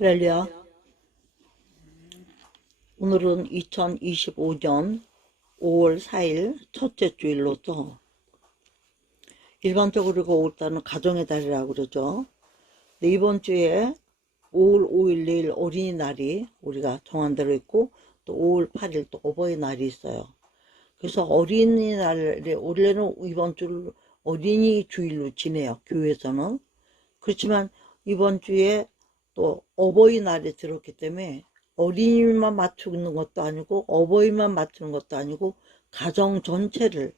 할렐루야. 오늘은 2025년 5월 4일 첫째 주일로서 일반적으로 5월달은 가정의 달이라고 그러죠. 근데 이번 주에 5월 5일 내일 어린이날이 우리가 정한 대로 있고 또 5월 8일 또 어버이날이 있어요. 그래서 어린이날에 원래는 이번 주를 어린이 주일로 지내요. 교회에서는. 그렇지만 이번 주에 또 어버이날이 들었기 때문에 어린이만 맞추는 것도 아니고 어버이만 맞추는 것도 아니고 가정 전체를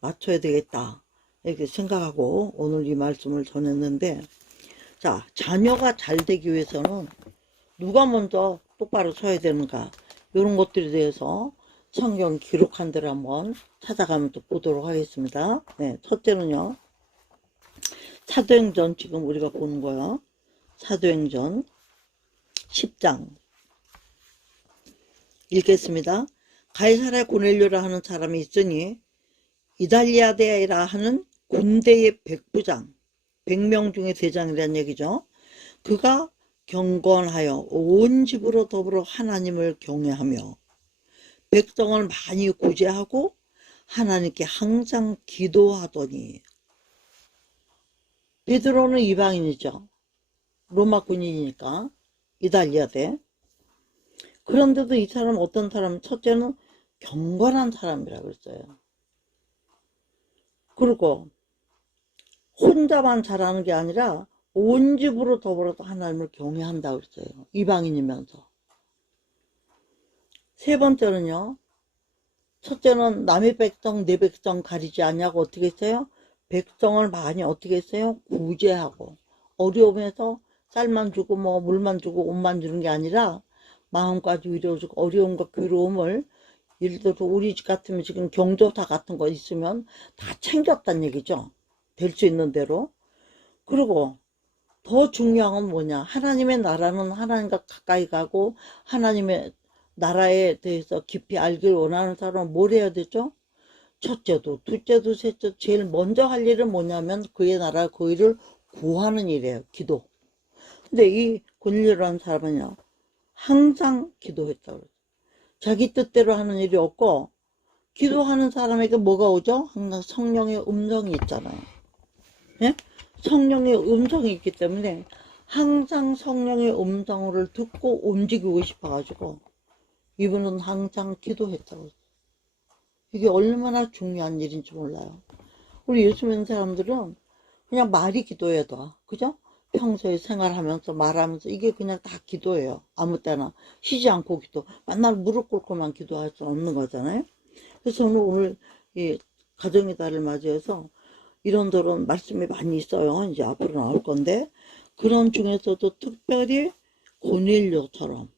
맞춰야 되겠다 이렇게 생각하고 오늘 이 말씀을 전했는데, 자, 자녀가 잘 되기 위해서는 누가 먼저 똑바로 서야 되는가, 이런 것들에 대해서 성경 기록한 대로 한번 찾아가면 또 보도록 하겠습니다. 네, 첫째는요, 사도행전 지금 우리가 보는 거요. 사도행전 10장 읽겠습니다. 가이사랴 고넬료라 하는 사람이 있으니 이달리아데라 하는 군대의 백부장, 100명 중에 대장이라는 얘기죠. 그가 경건하여 온 집으로 더불어 하나님을 경외하며 백성을 많이 구제하고 하나님께 항상 기도하더니, 베드로는 이방인이죠. 로마 군인이니까 이달리아데. 그런데도 이 사람 어떤 사람, 첫째는 경건한 사람이라고 그랬어요. 그리고 혼자만 잘하는 게 아니라 온 집으로 더불어서 하나님을 경외한다고 그랬어요. 이방인이면서. 세 번째는요, 첫째는 남의 백성 내 백성 가리지 않냐고 어떻게 했어요? 백성을 많이 어떻게 했어요? 구제하고, 어려움에서 쌀만 주고 뭐 물만 주고 옷만 주는 게 아니라 마음까지 위로주고 어려움과 괴로움을, 예를 들어서 우리 집 같으면 지금 경조사 같은 거 있으면 다 챙겼단 얘기죠. 될 수 있는 대로. 그리고 더 중요한 건 뭐냐, 하나님의 나라는 하나님과 가까이 가고 하나님의 나라에 대해서 깊이 알기를 원하는 사람은 뭘 해야 되죠? 첫째도 둘째도 셋째도 제일 먼저 할 일은 뭐냐면 그의 나라 그 일을 구하는 일이에요. 기도. 근데 이 고넬료라는 사람은요, 항상 기도했다고 그래요. 자기 뜻대로 하는 일이 없고, 기도하는 사람에게 뭐가 오죠? 항상 성령의 음성이 있잖아요. 예? 성령의 음성이 있기 때문에 항상 성령의 음성을 듣고 움직이고 싶어가지고 이분은 항상 기도했다고. 이게 얼마나 중요한 일인지 몰라요. 우리 예수 믿는 사람들은 그냥 말이 기도해도, 그죠? 평소에 생활하면서 말하면서 이게 그냥 다 기도예요. 아무 때나 쉬지 않고 기도. 맨날 무릎 꿇고만 기도할 수 없는 거잖아요. 그래서 오늘 이 가정의 달을 맞이해서 이런저런 말씀이 많이 있어요. 이제 앞으로 나올 건데, 그런 중에서도 특별히 고넬료처럼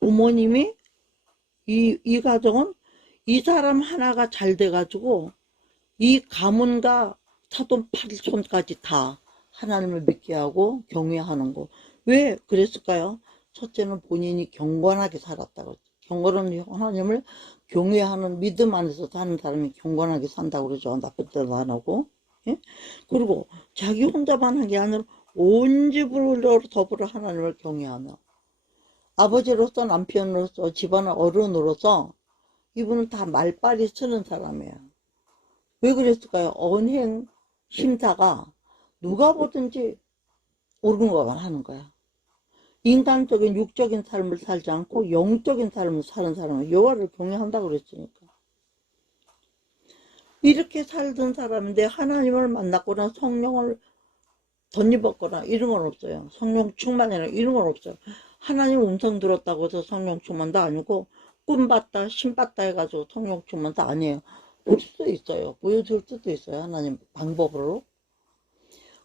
부모님이 이 가정은 이 사람 하나가 잘 돼가지고 이 가문과 사돈 8손까지 다 하나님을 믿게 하고 경외하는 거. 왜 그랬을까요? 첫째는 본인이 경건하게 살았다고. 경건은 하나님을 경외하는 믿음 안에서 사는 사람이 경건하게 산다고 그러죠. 나쁜 데도 안 하고. 예? 그리고 자기 혼자만 한 게 아니라 온 집으로 더불어 하나님을 경외하며, 아버지로서 남편으로서 집안의 어른으로서 이분은 다 말빨이 쓰는 사람이에요. 왜 그랬을까요? 언행 심사가 누가 보든지 옳은 것만 하는 거야. 인간적인 육적인 삶을 살지 않고 영적인 삶을 사는 사람은 여호와를 경외한다고 그랬으니까. 이렇게 살던 사람인데 하나님을 만났거나 성령을 덧입었거나 이런 건 없어요. 성령 충만이나 이런 건 없어요. 하나님 음성 들었다고 해서 성령 충만도 아니고, 꿈 봤다 신 봤다 해가지고 성령 충만도 아니에요. 볼 수도 있어요. 보여줄 수도 있어요. 하나님 방법으로.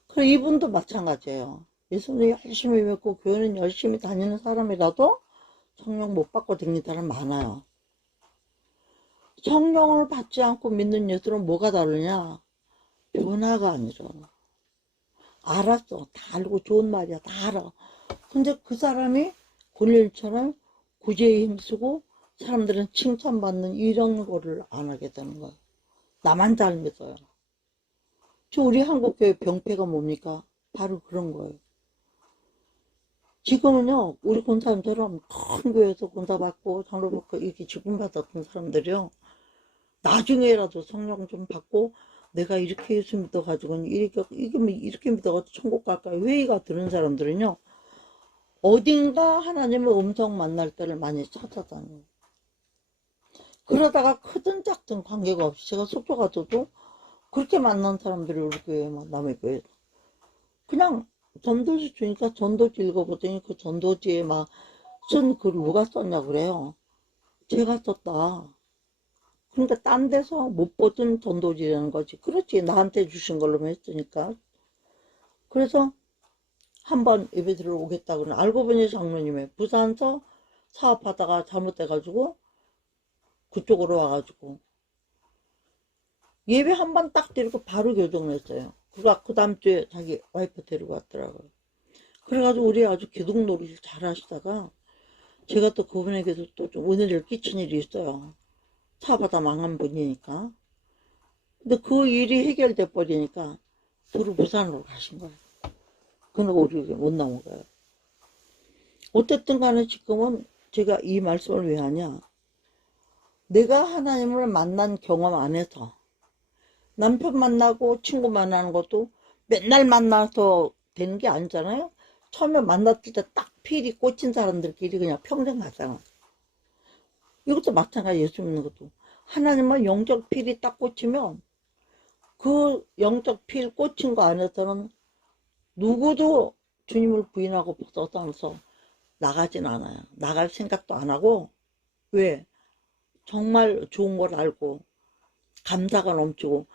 그리고 이분도 마찬가지예요. 예수는 열심히 믿고 교회는 열심히 다니는 사람이라도 성령 못 받고 다니는 사람 많아요. 성령을 받지 않고 믿는 예수는 뭐가 다르냐? 변화가 아니라. 알았어. 다 알고 좋은 말이야. 다 알아. 근데 그 사람이 고넬료처럼 구제에 힘쓰고 사람들은 칭찬받는 이런 거를 안 하게 되는 거야. 나만 잘 믿어요. 저 우리 한국교회 병폐가 뭡니까? 바로 그런 거예요. 지금은요, 우리 권사님처럼 큰 교회에서 권사 받고 장로 받고 이렇게 직분 받았던 사람들이요, 나중에라도 성령 좀 받고 내가 이렇게 예수 믿어가지고는 이렇게 믿어가지고 천국 갈까 회의가 드는 사람들은요, 어딘가 하나님의 음성 만날 때를 많이 찾아다녀요. 그러다가 크든 작든 관계가 없이 제가 속초 가서도 그렇게 만난 사람들이 우리 교회만 남의 교회에서 그냥 전도지 주니까 전도지 읽어보더니 그 전도지에 막 쓴 글 누가 썼냐 그래요. 제가 썼다. 그러니까 딴 데서 못 보던 전도지라는 거지. 그렇지, 나한테 주신 걸로만 했으니까. 그래서 한번 예배 들어오겠다 그러는, 알고 보니 장로님의 부산서 사업하다가 잘못돼가지고 그쪽으로 와가지고 예배 한 번 딱 드리고 바로 교정을 했어요. 그러니까 그 다음 주에 자기 와이프 데리고 왔더라고요. 그래가지고 우리 아주 기둥놀이를 잘 하시다가 제가 또 그분에게도 또 좀 은혜를 끼친 일이 있어요. 사업하다 망한 분이니까. 근데 그 일이 해결돼 버리니까 도로 부산으로 가신 거예요. 그러니까 우리 못 나온 거예요. 어쨌든 간에 지금은 제가 이 말씀을 왜 하냐, 내가 하나님을 만난 경험 안에서 남편 만나고 친구 만나는 것도 맨날 만나서 되는 게 아니잖아요. 처음에 만났을 때 딱 필이 꽂힌 사람들끼리 그냥 평생 가잖아. 이것도 마찬가지. 예수 믿는 것도 하나님은 영적 필이 딱 꽂히면 그 영적 필 꽂힌 거 안에서는 누구도 주님을 부인하고 벗어나서 나가진 않아요. 나갈 생각도 안 하고. 왜? 정말 좋은 걸 알고 감사가 넘치고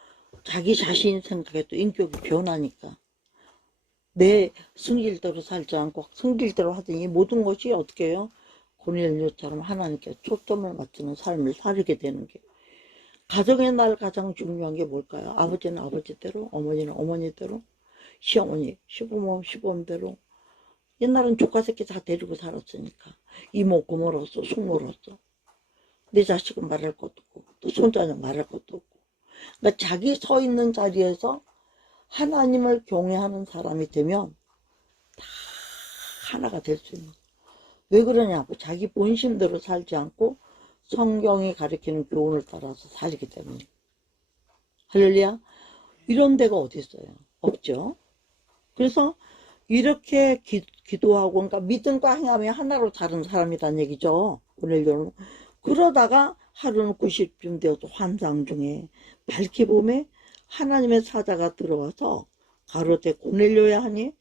자기 자신 생각에도 인격이 변하니까. 내 승질대로 살지 않고 승질대로 하더니 모든 것이 어떻게 해요? 고넬료처럼 하나님께 초점을 맞추는 삶을 살게 되는 게, 가정의 날 가장 중요한 게 뭘까요? 아버지는 아버지대로, 어머니는 어머니대로, 시어머니, 시부모, 시부모대로. 옛날엔 조카 새끼 다 데리고 살았으니까 이모 고모로서 숙모로서 내 자식은 말할 것도 없고 또 손자는 말할 것도 없고. 그러니까 자기 서 있는 자리에서 하나님을 경외하는 사람이 되면 다 하나가 될 수 있는. 왜 그러냐고, 자기 본심대로 살지 않고 성경이 가리키는 교훈을 따라서 살기 때문에. 할렐루야. 이런 데가 어디 있어요? 없죠. 그래서 이렇게 기도하고, 그러니까 믿음과 행함이 하나로 다른 사람이란 얘기죠. 고넬료는. 그러다가 하루는 90쯤 되어서 환상 중에 밝히 봄에 하나님의 사자가 들어와서 가로되 고넬료야 하니,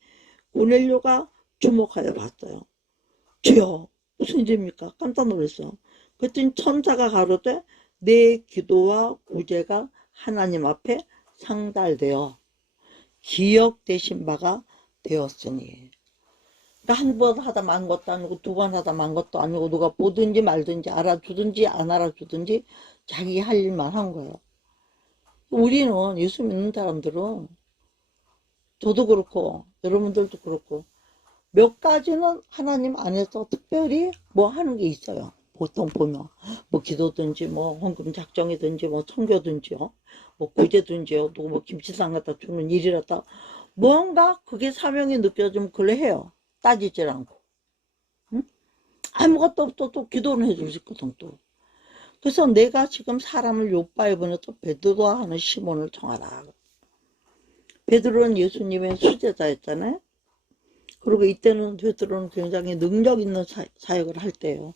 고넬료가 주목하여 봤어요. 주여, 무슨 일입니까? 깜짝 놀랐어. 그랬더니 천사가 가로되 내 기도와 구제가 하나님 앞에 상달되어 기억되신 바가 되었으니. 그러니까 한 번 하다 만 것도 아니고 두 번 하다 만 것도 아니고 누가 보든지 말든지 알아주든지 안 알아주든지 자기 할 일만 한 거예요. 우리는 예수 믿는 사람들은, 저도 그렇고 여러분들도 그렇고, 몇 가지는 하나님 안에서 특별히 뭐 하는 게 있어요. 보통 보면 뭐 기도든지 뭐 헌금 작정이든지 뭐 청교든지요, 뭐 구제든지요, 누구 뭐 김치상 갖다 주는 일이라다 뭔가 그게 사명이 느껴지면 그래 해요. 따지질 않고. 응? 아무것도 없어도 기도는 해줄 수 있거든 또. 그래서 내가 지금 사람을 요바에 보내서 베드로와 하는 시몬을 청하라. 베드로는 예수님의 수제자였잖아요. 그리고 이때는 베드로는 굉장히 능력 있는 사역을 할 때예요.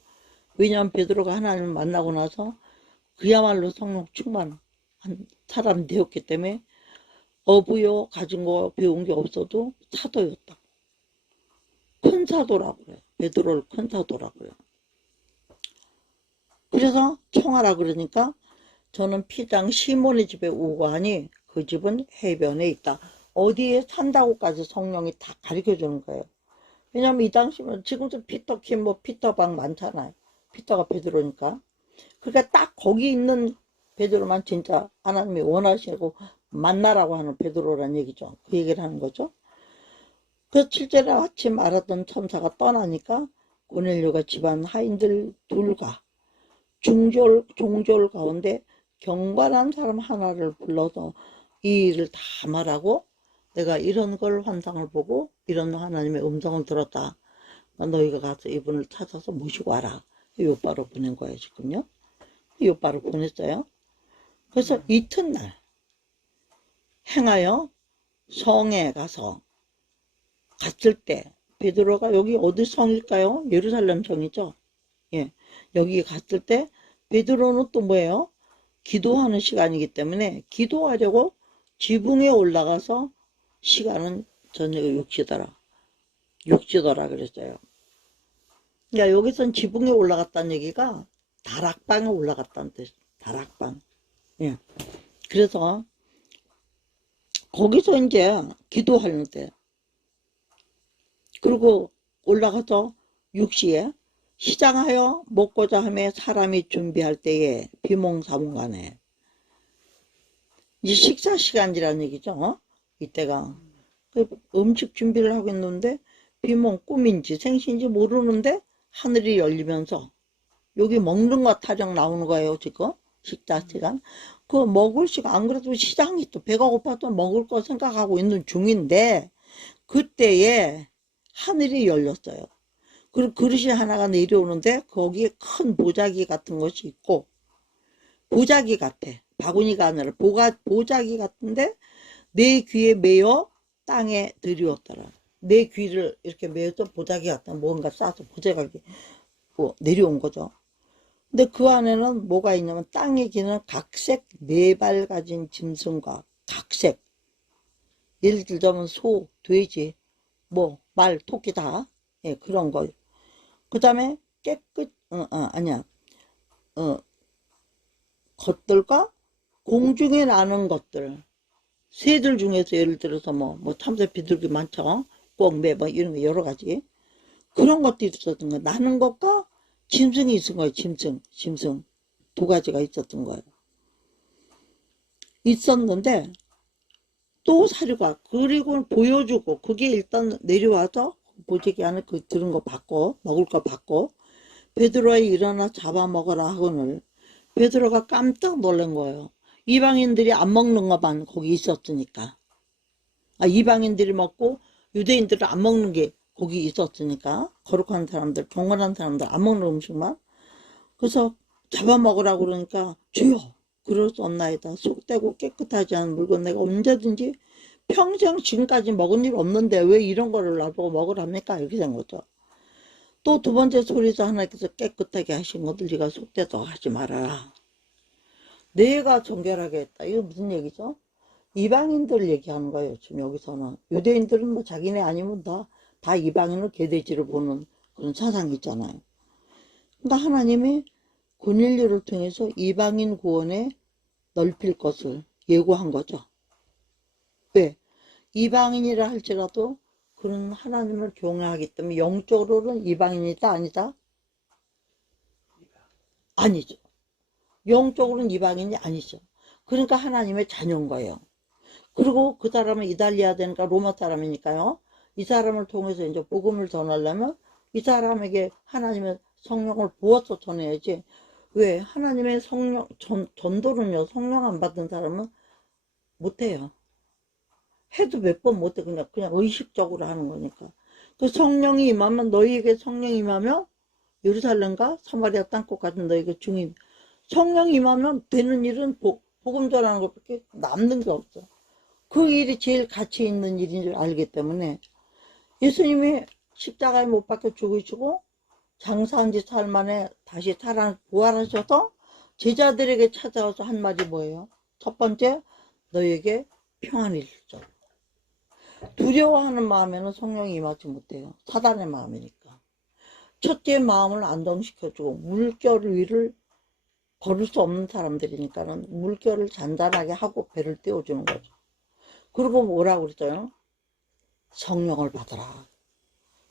왜냐하면 베드로가 하나님을 만나고 나서 그야말로 성령 충만한 사람이 되었기 때문에 어부요 가진 거 배운 게 없어도 사도였다. 큰 사도라고 그래요. 베드로를 큰 사도라고 그래요. 그래서 청하라 그러니까 저는 피장 시몬의 집에 오고 하니 그 집은 해변에 있다. 어디에 산다고까지 성령이 다 가르쳐 주는 거예요. 왜냐면 이 당시면 지금도 피터킴 뭐 피터방 많잖아요. 피터가 베드로니까. 그러니까 딱 거기 있는 베드로만 진짜 하나님이 원하시고 만나라고 하는 베드로란 얘기죠. 그 얘기를 하는 거죠. 그 7절에 아침 알았던 천사가 떠나니까 고넬료가 집안 하인들 둘과 종졸 가운데 경건한 사람 하나를 불러서 이 일을 다 말하고, 내가 이런 걸 환상을 보고 이런 하나님의 음성을 들었다. 너희가 가서 이분을 찾아서 모시고 와라. 요빠로 보낸 거예요, 지금요. 요빠로 보냈어요. 그래서 이튿날 행하여 성에 가서 갔을 때 베드로가 여기 어디 성일까요? 예루살렘 성이죠. 예, 여기 갔을 때 베드로는 또 뭐예요? 기도하는 시간이기 때문에 기도하려고 지붕에 올라가서 시간은 저녁 6시더라 그랬어요. 그러니까 여기선 지붕에 올라갔다는 얘기가 다락방에 올라갔다는 뜻. 다락방. 예. 그래서 거기서 이제 기도하는데 그리고 올라가서 6시에 시장하여 먹고자 하며 사람이 준비할 때에 비몽사몽간에 이제 식사 시간이라는 얘기죠. 이때가 음식 준비를 하고 있는데 비몽 꿈인지 생시인지 모르는데 하늘이 열리면서 여기 먹는 거 타령 나오는 거예요. 지금 식사 시간. 그 먹을 시간 안 그래도 시장이 또 배가 고파서 먹을 거 생각하고 있는 중인데 그때에 하늘이 열렸어요. 그리고 그릇이 하나가 내려오는데 거기에 큰 보자기 같은 것이 있고 보자기 같아. 바구니가 아니라 보자기 같은데 내 귀에 매어 땅에 들이었더라. 내 귀를 이렇게 매어서 보자기 같다. 뭔가 싸서 보자기 뭐 내려온 거죠. 근데 그 안에는 뭐가 있냐면 땅에 기는 각색 4발 가진 짐승과 각색 예를 들자면 소, 돼지, 뭐 말, 토끼 다 예, 그런 거. 그 다음에 아니야 것들과 공중에 나는 것들 새들 중에서 예를 들어서 뭐 참새 비둘기 많죠. 꿩매 뭐 이런 거 여러 가지 그런 것들이 있었던 거예요. 나는 것과 짐승이 있은 거예요. 짐승 2가지가 있었던 거예요. 있었는데 또 사료가 그리고 보여주고 그게 일단 내려와서 보자기 안에 그 들은 거 받고 먹을 거 받고 베드로가 일어나 잡아먹으라 하거늘 베드로가 깜짝 놀란 거예요. 이방인들이 안 먹는 것만 거기 있었으니까. 이방인들이 먹고 유대인들은 안 먹는 게 거기 있었으니까. 거룩한 사람들, 경건한 사람들 안 먹는 음식만. 그래서 잡아먹으라고 그러니까 주여 그럴 수 없나이다. 속되고 깨끗하지 않은 물건 내가 언제든지 평생 지금까지 먹은 일 없는데 왜 이런 거를 나보고 먹으랍니까? 이렇게 된 거죠. 또 2번째 소리도 하나님께서 깨끗하게 하신 것들 네가 속되도록 하지 말아라. 내가 정결하게 했다. 이거 무슨 얘기죠? 이방인들 얘기하는 거예요. 지금 여기서는. 유대인들은 뭐 자기네 아니면 다 이방인을 개돼지를 보는 그런 사상이 있잖아요. 그러니까 하나님이 고넬료를 통해서 이방인 구원에 넓힐 것을 예고한 거죠. 왜? 이방인이라 할지라도 그는 하나님을 경외하기 때문에 영적으로는 이방인이다 아니다? 아니죠. 영적으로는 이방인이 아니죠. 그러니까 하나님의 자녀인 거예요. 그리고 그 사람은 이달리아 되니까 로마 사람이니까요. 이 사람을 통해서 이제 복음을 전하려면 이 사람에게 하나님의 성령을 부어서 전해야지. 왜? 하나님의 성령, 전도는요, 성령 안 받은 사람은 못해요. 해도 몇 번 못해. 그냥 의식적으로 하는 거니까. 그 성령이 임하면 너희에게 성령이 임하면 예루살렘과 사마리아 땅끝 같은 너희가 중임. 성령이 임하면 되는 일은 복음 전하는 것밖에 남는 게 없어. 그 일이 제일 가치 있는 일인 줄 알기 때문에 예수님이 십자가에 못 박혀 죽으시고 장사한 지 사흘 만에 다시 부활하셔서 제자들에게 찾아와서 한 말이 뭐예요? 첫 번째, 너에게 평안을 주죠. 두려워하는 마음에는 성령이 임하지 못해요. 사단의 마음이니까. 첫째 마음을 안정시켜주고 물결 위를 걸을 수 없는 사람들이니까는 물결을 잔잔하게 하고 배를 띄워주는 거죠. 그리고 뭐라고 그랬어요? 성령을 받아라.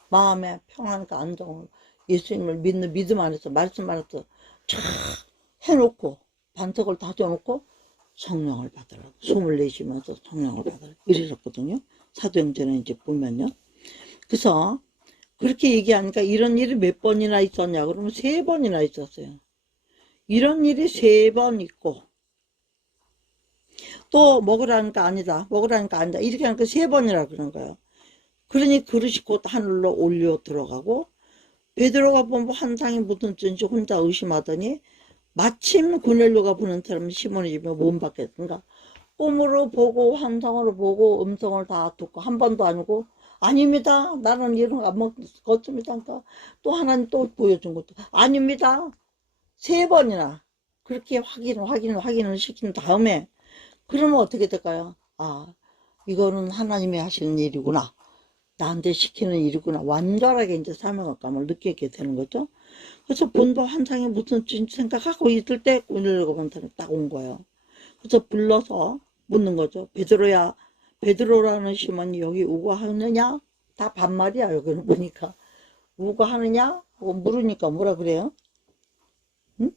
마음의 평안과 안정을 예수님을 믿는 믿음 안에서 말씀 안에서 쫙 해놓고 반석을 다져놓고 성령을 받아라. 숨을 내쉬면서 성령을 받아라. 이랬었거든요. 사도행전에 이제 보면요. 그래서 그렇게 얘기하니까 이런 일이 몇 번이나 있었냐 그러면 3번이나 있었어요. 이런 일이 3번 있고 또 먹으라니까 아니다. 먹으라니까 아니다. 이렇게 하니까 3번이라 그런 거예요. 그러니 그릇이 곧 하늘로 올려 들어가고 베드로가 본 환상이 무슨 뜻인지 혼자 의심하더니 마침 고넬료가 보는 사람 시몬의 집에 못 받겠는가. 꿈으로 보고 환상으로 보고 음성을 다 듣고 한 번도 아니고 아닙니다. 나는 이런 거 안 먹었습니다. 그러니까 또 하나님 또 보여준 것도 아닙니다. 3번이나 그렇게 확인을 시킨 다음에 그러면 어떻게 될까요? 아, 이거는 하나님이 하시는 일이구나. 나한테 시키는 일이구나. 완전하게 이제 사명감을 느끼게 되는 거죠. 그래서 본도 환상이 무슨 뜻인지 생각하고 있을 때 고넬료가 본 사람이 딱 온 거예요. 그래서 불러서 묻는 거죠. 베드로야, 베드로라는 시몬이 여기 우거하느냐? 다 반말이야, 여기는 보니까. 우거하느냐? 하고 물으니까 뭐라 그래요? 응?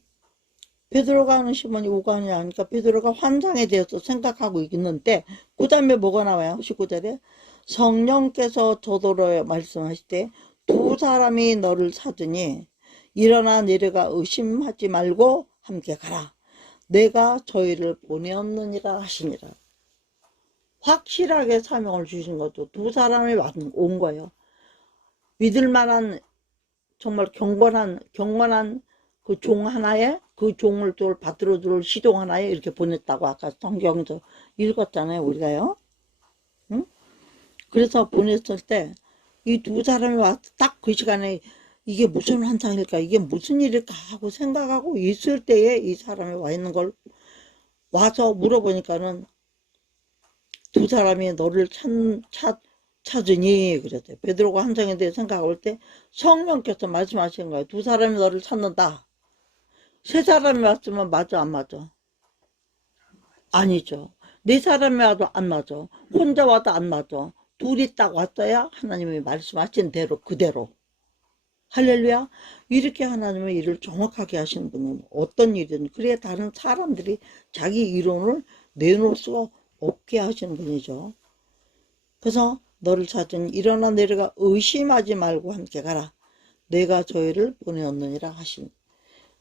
베드로가 하는 시몬이 우거하느냐 하니까 베드로가 환상에 대해서 생각하고 있는데 그 다음에 뭐가 나와요? 19절에 성령께서 저더러 말씀하실 때 두 사람이 너를 찾으니 일어나 내려가 의심하지 말고 함께 가라. 내가 저희를 보내었느니라 하시니라. 확실하게 사명을 주신 것도 두 사람이 온 거예요. 믿을 만한 정말 경건한 그 종 하나에 그 종을 받들어 줄 시종 하나에 이렇게 보냈다고 아까 성경에서 읽었잖아요, 우리가요. 응? 그래서 보냈을 때 이 두 사람이 와서 딱 그 시간에 이게 무슨 환상일까, 이게 무슨 일일까 하고 생각하고 있을 때에 이 사람이 와 있는 걸 와서 물어보니까는 두 사람이 너를 찾으니 그랬대요. 베드로가 환상에 대해 생각할 때 성령께서 말씀하신 거예요. 두 사람이 너를 찾는다. 3사람이 왔으면 맞아, 안 맞아? 아니죠. 4사람이 와도 안 맞아. 혼자 와도 안 맞아. 둘이 딱 왔어야 하나님이 말씀하신 대로 그대로. 할렐루야. 이렇게 하나님의 일을 정확하게 하시는 분은 어떤 일이든 그래야 다른 사람들이 자기 이론을 내놓을 수가 없게 하시는 분이죠. 그래서 너를 찾으니 일어나 내려가 의심하지 말고 함께 가라. 내가 저희를 보내었느니라 하신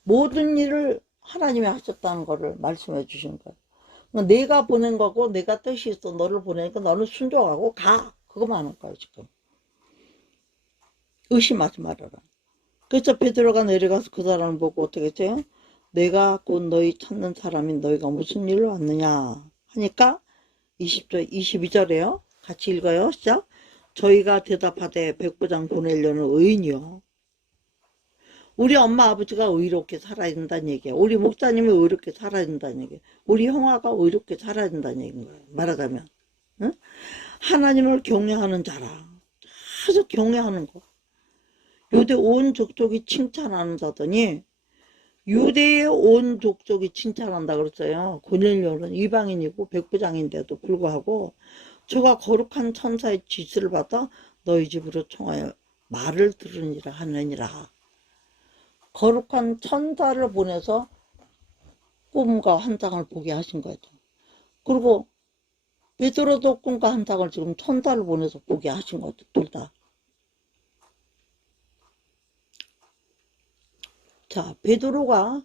모든 일을 하나님이 하셨다는 것을 말씀해 주신 거예요. 그러니까 내가 보낸 거고 내가 뜻이 있어 너를 보내니까 너는 순종하고 가. 그거만 하는 거예요 지금. 의심하지 말아라. 그래서 베드로가 내려가서 그 사람을 보고 어떻게 했어요? 내가 곧 너희 찾는 사람이 너희가 무슨 일로 왔느냐 하니까 20절, 22절에요. 같이 읽어요. 시작. 저희가 대답하되 백부장 보내려는 의인이요. 우리 엄마 아버지가 의롭게 살아야 된다는 얘기예요. 우리 목사님이 의롭게 살아야 된다는 얘기예요. 우리 형아가 의롭게 살아야 된다는 얘기인 거예요. 말하자면. 응? 하나님을 경외하는 자라. 아주 경외하는 거. 유대 온 족속이 칭찬하는 자더니 유대의 온 족속이 칭찬한다 그랬어요. 고넬료는 이방인이고 백부장인데도 불구하고 저가 거룩한 천사의 지시를 받아 너희 집으로 청하여 말을 들으니라 하느니라. 거룩한 천사를 보내서 꿈과 환상을 보게 하신 거예요. 그리고 베드로도 꿈과 환상을 지금 천사를 보내서 보게 하신 거죠. 둘 다. 자, 베드로가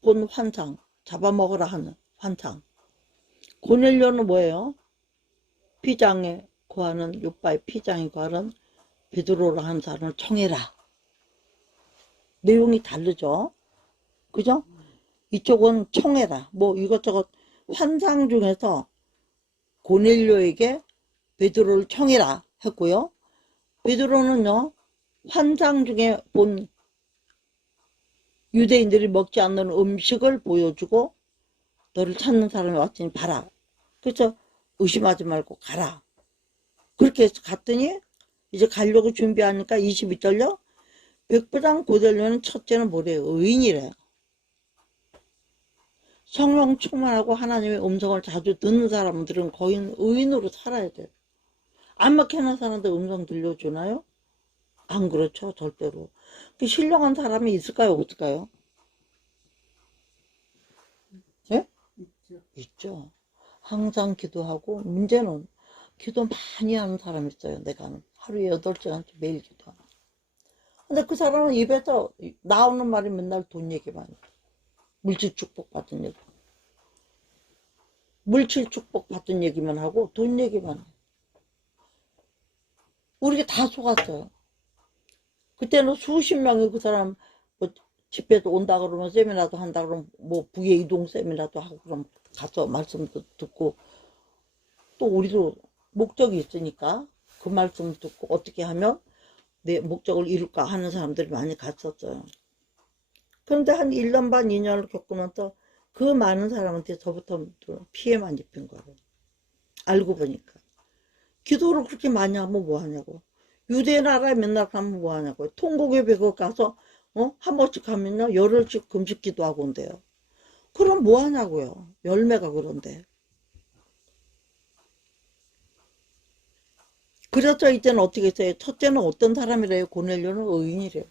본 환상, 잡아먹으라 하는 환상. 고넬료는 뭐예요? 피장에 구하는 요바의 피장에 구하는 베드로라 하는 사람을 청해라. 내용이 다르죠. 그죠? 이쪽은 청해라. 뭐 이것저것 환상 중에서 고넬료에게 베드로를 청해라 했고요. 베드로는요. 환상 중에 본 유대인들이 먹지 않는 음식을 보여주고 너를 찾는 사람이 왔으니 봐라. 그래서 의심하지 말고 가라. 그렇게 해서 갔더니 이제 가려고 준비하니까 22절요. 백부장 고넬료는 첫째는 뭐래요? 의인이래요. 성령 충만하고 하나님의 음성을 자주 듣는 사람들은 거의 의인으로 살아야 돼요. 안 먹히는 사람들 음성 들려주나요? 안 그렇죠. 절대로. 신령한 사람이 있을까요? 없을까요? 예? 있죠. 항상 기도하고 문제는 기도 많이 하는 사람 있어요. 내가 하루에 8시간씩 매일 기도하는. 근데 그 사람은 입에서 나오는 말이 맨날 돈 얘기만 해. 물질 축복 받은 얘기. 물질 축복 받은 얘기만 하고 돈 얘기만 해. 우리가 다 속았어요. 그때는 수십 명이 그 사람 뭐 집회도 온다 그러면 세미나도 한다 그러면 뭐 부의 이동 세미나도 하고 그럼 가서 말씀도 듣고 또 우리도 목적이 있으니까 그 말씀 듣고 어떻게 하면 내 목적을 이룰까 하는 사람들이 많이 갔었어요. 그런데 한 1년 반, 2년을 겪으면서 그 많은 사람한테 저부터 피해만 입힌 거예요. 알고 보니까. 기도를 그렇게 많이 하면 뭐 하냐고. 유대 나라에 맨날 가면 뭐 하냐고. 통곡의 벽에 가서 한 번씩 가면요 열흘씩 금식 기도하고 온대요. 그럼 뭐 하냐고요. 열매가 그런데. 그래서 이제는 어떻게 했어요? 첫째는 어떤 사람이래요? 고넬료는 의인이래요.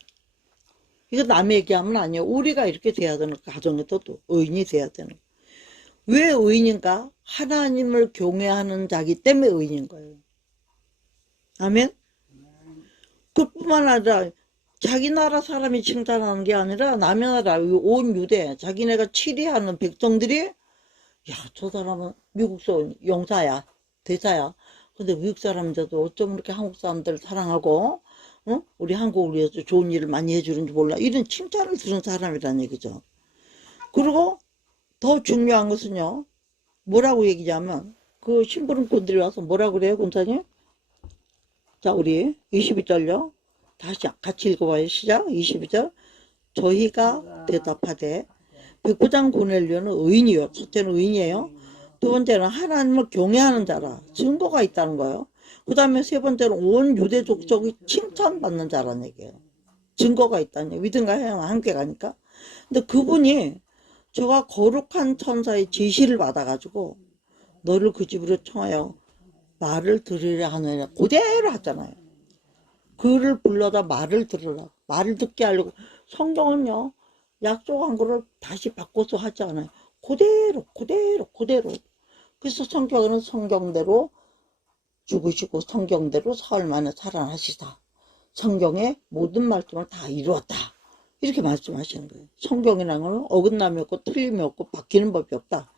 이거 남의 얘기하면 아니에요. 우리가 이렇게 돼야 되는 가정에서도 의인이 돼야 되는. 왜 의인인가? 하나님을 경외하는 자기 때문에 의인인 거예요. 아멘? 그뿐만 아니라 자기 나라 사람이 칭찬하는 게 아니라 남의 나라 온 유대 자기네가 치리하는 백성들이 야, 저 사람은 미국서 용사야 대사야. 근데 미국 사람인데도 어쩜 이렇게 한국 사람들 사랑하고 우리 한국을 위해서 좋은 일을 많이 해주는지 몰라. 이런 칭찬을 들은 사람이라는 얘기죠. 그리고 더 중요한 것은요. 뭐라고 얘기냐면 그 심부름꾼들이 와서 뭐라고 그래요 권사님? 자 우리 22절요. 다시 같이 읽어봐요. 시작. 22절. 저희가 대답하되 백부장 고넬료는 의인이요. 첫째는 의인이에요. 두 번째는 하나님을 경외하는 자라. 증거가 있다는 거예요. 그 다음에 세 번째는 온 유대 족속이 칭찬받는 자라는 얘기예요. 증거가 있다는 얘기. 믿음과 행함 함께 가니까. 근데 그분이 저가 거룩한 천사의 지시를 받아가지고 너를 그 집으로 청하여 말을 들으려 하느냐 그대로 하잖아요. 그를 불러다 말을 들으라. 말을 듣게 하려고. 성경은요 약속한 거를 다시 바꿔서 하지 않아요. 그대로. 그래서 성경은 성경대로 죽으시고 성경대로 사흘 만에 살아나시다. 성경의 모든 말씀을 다 이루었다. 이렇게 말씀하시는 거예요. 성경이라는 건 어긋남이 없고 틀림이 없고 바뀌는 법이 없다.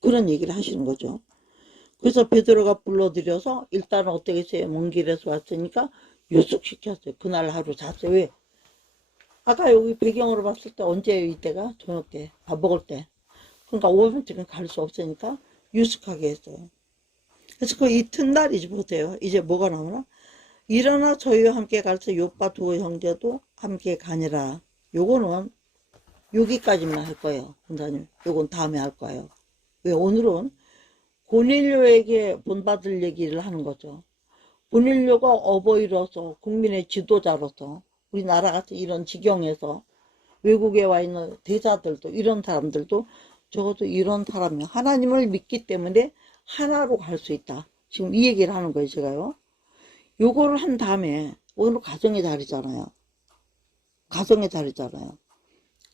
그런 얘기를 하시는 거죠. 그래서 베드로가 불러들여서 일단은 어떻게 했어요? 먼 길에서 왔으니까 유숙시켰어요. 그날 하루 잤어요. 왜? 아까 여기 배경으로 봤을 때 언제예요? 이때가? 저녁 때, 밥 먹을 때. 그러니까 5분쯤은 갈 수 없으니까 유숙하게 했어요. 그래서 그 이튿날이지 보세요. 이제 뭐가 나오나? 일어나 저희와 함께 가서 요빠 두 형제도 함께 가니라. 요거는 여기까지만 할 거예요. 군사님. 요건 다음에 할 거예요. 왜? 오늘은 고넬료에게 본받을 얘기를 하는 거죠. 고넬료가 어버이로서 국민의 지도자로서 우리나라 같은 이런 지경에서 외국에 와 있는 대사들도 이런 사람들도 적어도 이런 사람이 하나님을 믿기 때문에 하나로 갈 수 있다. 지금 이 얘기를 하는 거예요. 제가요. 요거를 한 다음에 오늘 가정의 달이잖아요. 가정의 달이잖아요.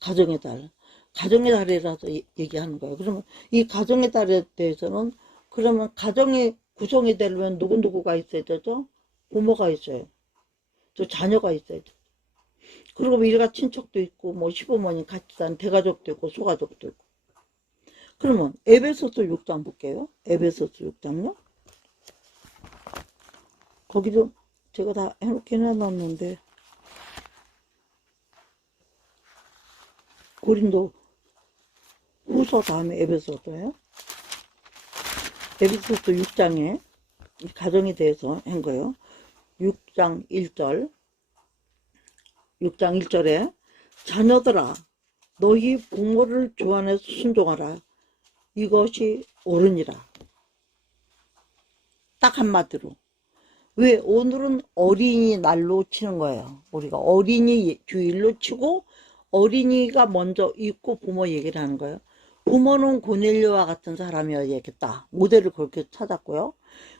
가정의 달. 가정의 달이라서 얘기하는 거예요. 그러면 이 가정의 달에 대해서는 그러면 가정이 구성이 되려면 누구누구가 있어야 되죠? 부모가 있어요. 또 자녀가 있어야죠. 그리고 일가 친척도 있고 뭐 시부모님 같이 사는 대가족도 있고 소가족도 있고. 그러면 에베소서 6장 볼게요. 에베소서 6장요. 거기도 제가 다 해놓긴 해놨는데 고린도 후서 다음에 에베소서예요. 에베소서 6장에 가정에 대해서 한 거예요. 6장 1절 6장 1절에 자녀들아 너희 부모를 주 안에서 순종하라. 이것이 옳으니라. 딱 한마디로. 왜? 오늘은 어린이날로 치는 거예요. 우리가 어린이 주일로 치고 어린이가 먼저 있고 부모 얘기를 하는 거예요. 부모는 고넬료와 같은 사람이어야겠다. 모델을 그렇게 찾았고요.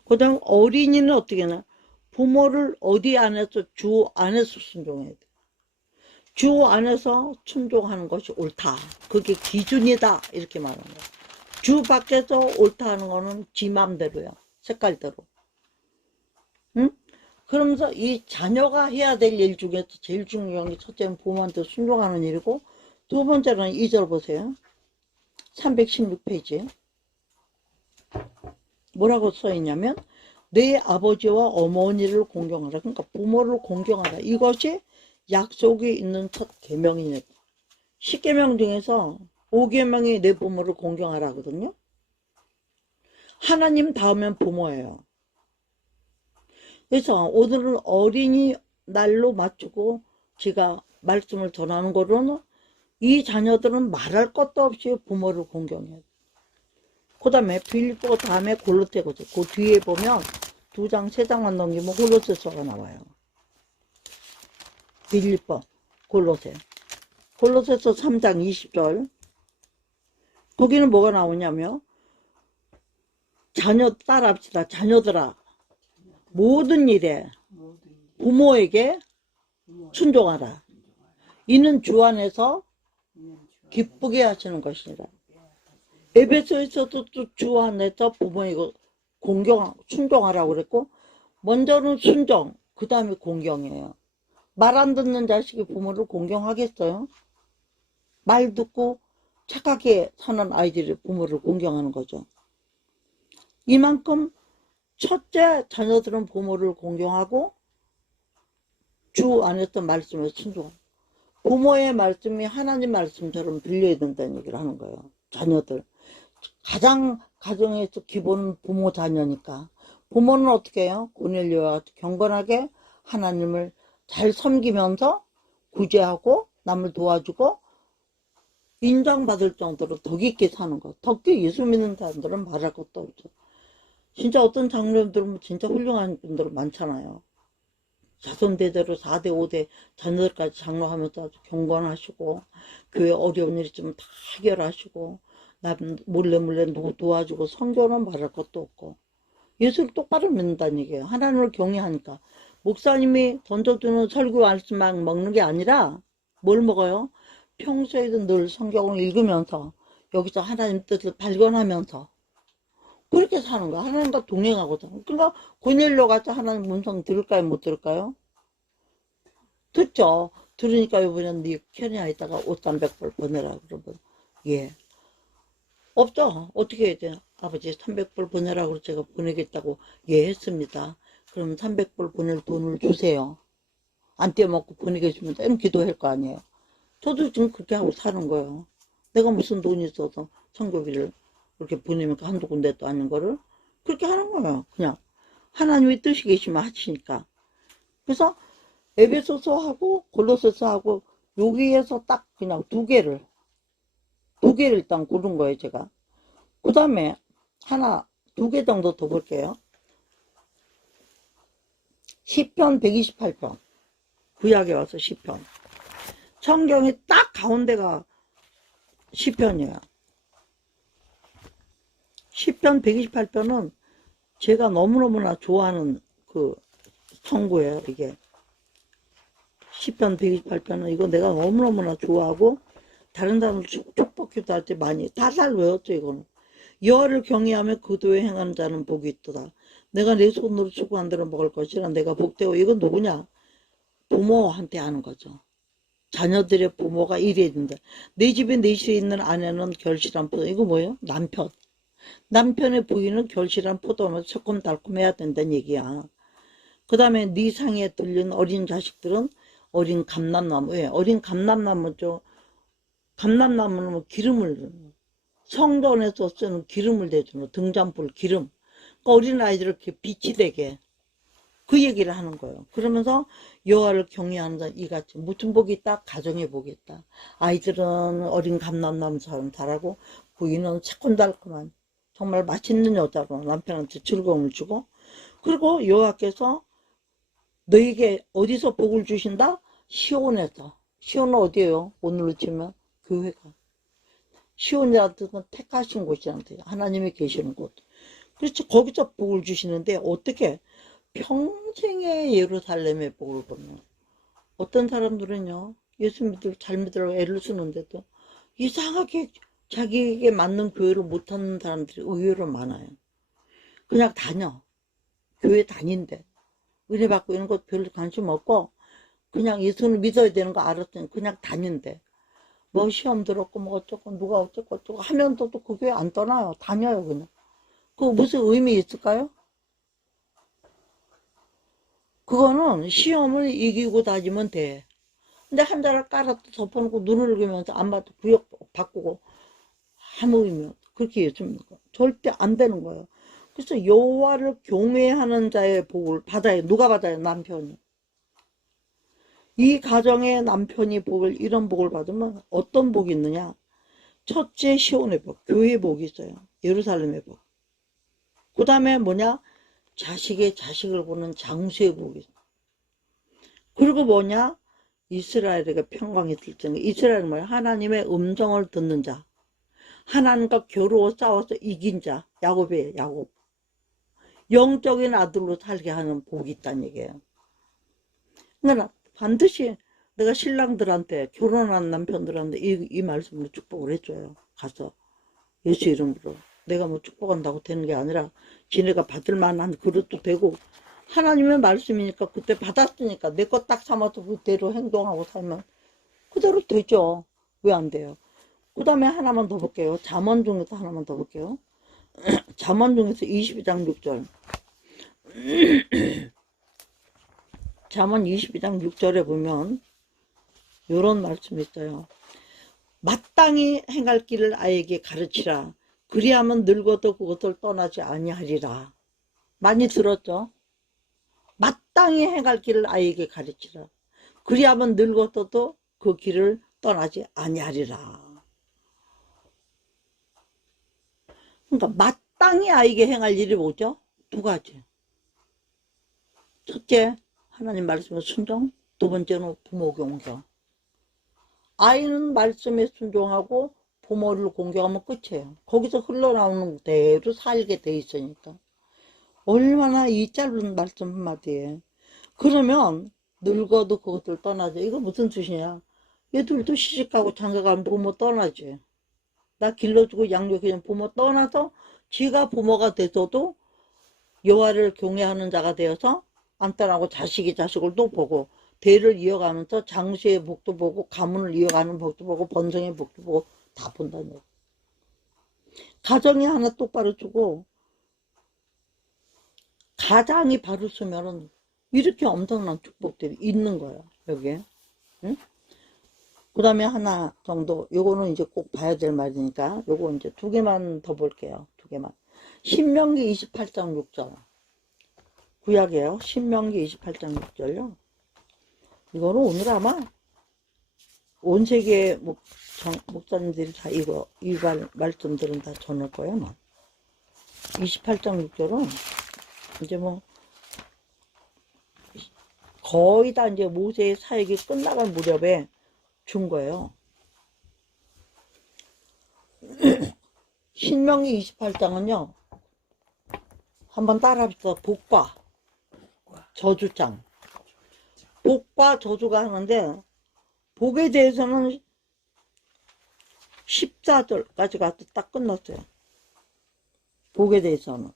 그 다음 어린이는 어떻게 하나? 부모를 어디 안에서 주 안에서 순종해야 돼. 주 안에서 순종하는 것이 옳다. 그게 기준이다. 이렇게 말하는 거예요. 주 밖에서 옳다 하는 거는 지 맘대로야. 색깔대로. 응? 그러면서 이 자녀가 해야 될 일 중에서 제일 중요한 게 첫째는 부모한테 순종하는 일이고 두 번째는 2절 보세요. 316페이지. 뭐라고 써있냐면 내 아버지와 어머니를 공경하라. 그러니까 부모를 공경하라. 이것이 약속이 있는 첫 계명이니까. 10계명 중에서 5계명이 내 부모를 공경하라 하거든요. 하나님 다음엔 부모예요. 그래서 오늘은 어린이날로 맞추고 제가 말씀을 전하는 거로는 이 자녀들은 말할 것도 없이 부모를 공경해요. 그 다음에 빌립보 다음에 골로새거든. 그 뒤에 보면 2장, 3장만 넘기면 골로새서가 나와요. 빌립보, 골로새. 골로새서 3장 20절. 거기는 뭐가 나오냐면 자녀 따라합시다. 자녀들아 모든 일에 부모에게 순종하라. 이는 주 안에서 기쁘게 하시는 것이니라. 에베소에서도 또 주 안에서 부모에게 순종하라고 그랬고, 먼저는 순종, 그 다음에 공경이에요. 말 안 듣는 자식이 부모를 공경하겠어요? 말 듣고 착하게 사는 아이들이 부모를 공경하는 거죠. 이만큼 첫째, 자녀들은 부모를 공경하고 주 안에서 말씀에 순종하고, 부모의 말씀이 하나님 말씀처럼 들려야 된다는 얘기를 하는 거예요. 자녀들. 가장 가정에서 기본은 부모 자녀니까. 부모는 어떻게 해요? 고넬료와 경건하게 하나님을 잘 섬기면서 구제하고 남을 도와주고 인정받을 정도로 덕 있게 사는 것. 덕게 예수 믿는 사람들은 말할 것도 없죠. 진짜 어떤 장로님들은 진짜 훌륭한 분들은 많잖아요. 자손 대대로 4대 5대 자녀들까지 장로하면서 아주 경건하시고 교회 어려운 일 있으면 다 해결하시고 남 몰래 도와주고 성교는 말할 것도 없고 예수를 똑바로 믿는다는 얘기예요. 하나님을 경외하니까. 목사님이 던져주는 설교 말씀만 먹는 게 아니라 뭘 먹어요? 평소에도 늘 성경을 읽으면서 여기서 하나님 뜻을 발견하면서 그렇게 사는 거야. 하나님과 동행하거든. 그러니까 고넬료 같이 하나님 음성 들을까요? 못 들을까요? 듣죠. 들으니까 이번엔 네 캐리아에다가 옷 300불 보내라 그러면 예. 없죠. 어떻게 해야 돼요? 아버지 300불 보내라고 제가 보내겠다고 예 했습니다. 그럼 300불 보낼 돈을 주세요. 안 떼먹고 보내게 주면 이런 기도할 거 아니에요. 저도 지금 그렇게 하고 사는 거예요. 내가 무슨 돈이 있어서 선교비를 그렇게 보내면 한두 군데도 아닌 거를 그렇게 하는 거예요. 그냥 하나님의 뜻이 계시면 하시니까. 그래서 에베소서하고 골로새서하고 여기에서 딱 그냥 두 개를 일단 고른 거예요, 제가. 그 다음에 두 개 정도 더 볼게요. 시편 128편. 구약에 와서 시편. 성경이 딱 가운데가 시편이에요. 시편 128편은 제가 너무너무나 좋아하는 그 성구예요, 이게. 시편 128편은 이거 내가 너무너무나 좋아하고 다른 사람을 축복기도 할 때 많이 다잘 외웠죠, 이거는. 여호와를 경외하며 그도에 행하는 자는 복이 있도다. 내가 내 손으로 추구한 대로 먹을 것이라 내가 복되고. 이건 누구냐? 부모한테 하는 거죠. 자녀들의 부모가 이래야 된다. 내 집에 내실에 있는 아내는 결실한 포도. 이거 뭐예요? 남편. 남편의 부인은 결실한 포도면 새콤달콤해야 된다는 얘기야. 그 다음에 네 상에 들린 어린 자식들은 어린 감람나무. 왜? 어린 감람나무죠. 감람나무는 뭐 기름을, 성전에서 쓰는 기름을 대주는 등잔불 기름. 그러니까 어린아이들 이렇게 빛이 되게 그 얘기를 하는 거예요. 그러면서 여호와를 경외하는 자 이같이 무슨 복이 있다? 가정의 복이 있다. 아이들은 어린 감람나무처럼 자라고 부인은 새콤달콤한 정말 맛있는 여자로 남편한테 즐거움을 주고, 그리고 여호와께서 너에게 어디서 복을 주신다? 시온에서. 시온은 어디예요? 오늘로 치면 교회가. 시온이라는 뜻은 택하신 곳이라는 뜻이에요. 하나님이 계시는 곳. 그렇지, 거기서 복을 주시는데 어떻게? 평생의 예루살렘의 복을 보면. 어떤 사람들은요, 예수 잘 믿으라고 애를 쓰는데도 이상하게 자기에게 맞는 교회를 못하는 사람들이 의외로 많아요. 그냥 다녀. 교회 다닌대. 은혜 받고 이런 것 별로 관심 없고 그냥 예수를 믿어야 되는 거 알았더니 그냥 다닌대. 뭐 시험 들었고 뭐 어쩌고 누가 어쩌고 어쩌고 하면서도 그 교회 안 떠나요. 다녀요 그냥. 그거 무슨 의미 있을까요? 그거는 시험을 이기고 다니면 돼. 근데 한 자를 깔아도 덮어놓고 눈을 감으면서 안 봐도 구역 바꾸고 아무 의미 없어. 그렇게 예수님 절대 안 되는 거예요. 그래서 여호와를 경외하는 자의 복을 받아요. 누가 받아요? 남편이. 이 가정의 남편이 복을, 이런 복을 받으면 어떤 복이 있느냐? 첫째 시온의 복, 교회의 복이 있어요. 예루살렘의 복. 그 다음에 뭐냐? 자식의 자식을 보는 장수의 복이 있어요. 그리고 뭐냐? 이스라엘에게 평강이 있을 정도. 이스라엘은 뭐야? 하나님의 음성을 듣는 자. 하나님과 겨루어 싸워서 이긴 자. 야곱이에요. 야곱. 영적인 아들로 살게 하는 복이 있다는 얘기예요. 그러니까 반드시 내가 신랑들한테, 결혼한 남편들한테 이 말씀으로 축복을 해줘요. 가서 예수 이름으로. 내가 뭐 축복한다고 되는 게 아니라 지네가 받을 만한 그릇도 되고, 하나님의 말씀이니까 그때 받았으니까 내 거 딱 삼아서 그대로 행동하고 살면 그대로 되죠. 왜 안 돼요? 그 다음에 하나만 더 볼게요. 잠언 중에서 하나만 더 볼게요. 잠언 중에서 22장 6절. 잠언 22장 6절에 보면 이런 말씀이 있어요. 마땅히 행할 길을 아이에게 가르치라. 그리하면 늙어도 그것을 떠나지 아니하리라. 많이 들었죠? 마땅히 행할 길을 아이에게 가르치라. 그리하면 늙어도 그 길을 떠나지 아니하리라. 그러니까 마땅히 아이에게 행할 일이 뭐죠? 두 가지. 첫째, 하나님 말씀에 순종. 두 번째는 부모 공경. 아이는 말씀에 순종하고 부모를 공경하면 끝이에요. 거기서 흘러나오는 대로 살게 돼 있으니까. 얼마나 이 짧은 말씀 한마디에. 그러면 늙어도 그것을 떠나지. 이거 무슨 뜻이냐? 얘들도 시집가고 장가가면 부모 떠나지. 나 길러주고 양육해준 부모 떠나서 지가 부모가 돼서도 여호와를 경외하는 자가 되어서 안 떠나고 자식이 자식을 또 보고 대를 이어가면서 장수의 복도 보고 가문을 이어가는 복도 보고 번성의 복도 보고 다 본다는 거예요. 가정이 하나 똑바로 주고 가장이 바로 쓰면은 이렇게 엄청난 축복들이 있는 거예요. 여기에. 응? 그 다음에 하나 정도, 요거는 이제 꼭 봐야 될 말이니까 요거 이제 두 개만 더 볼게요. 두 개만. 신명기 28장 6절. 구약이에요. 신명기 28장 6절요. 이거는 오늘 아마 온 세계 목사님들이 다 이거, 이 말씀들은 다 전할 거예요. 아마. 28장 6절은 이제 뭐 거의 다 이제 모세의 사역이 끝나갈 무렵에 준 거예요. 신명기 28장은요. 한번 따라합시다. 복과 저주장. 복과 저주가 하는데 복에 대해서는 14절까지 가서 딱 끝났어요. 복에 대해서는.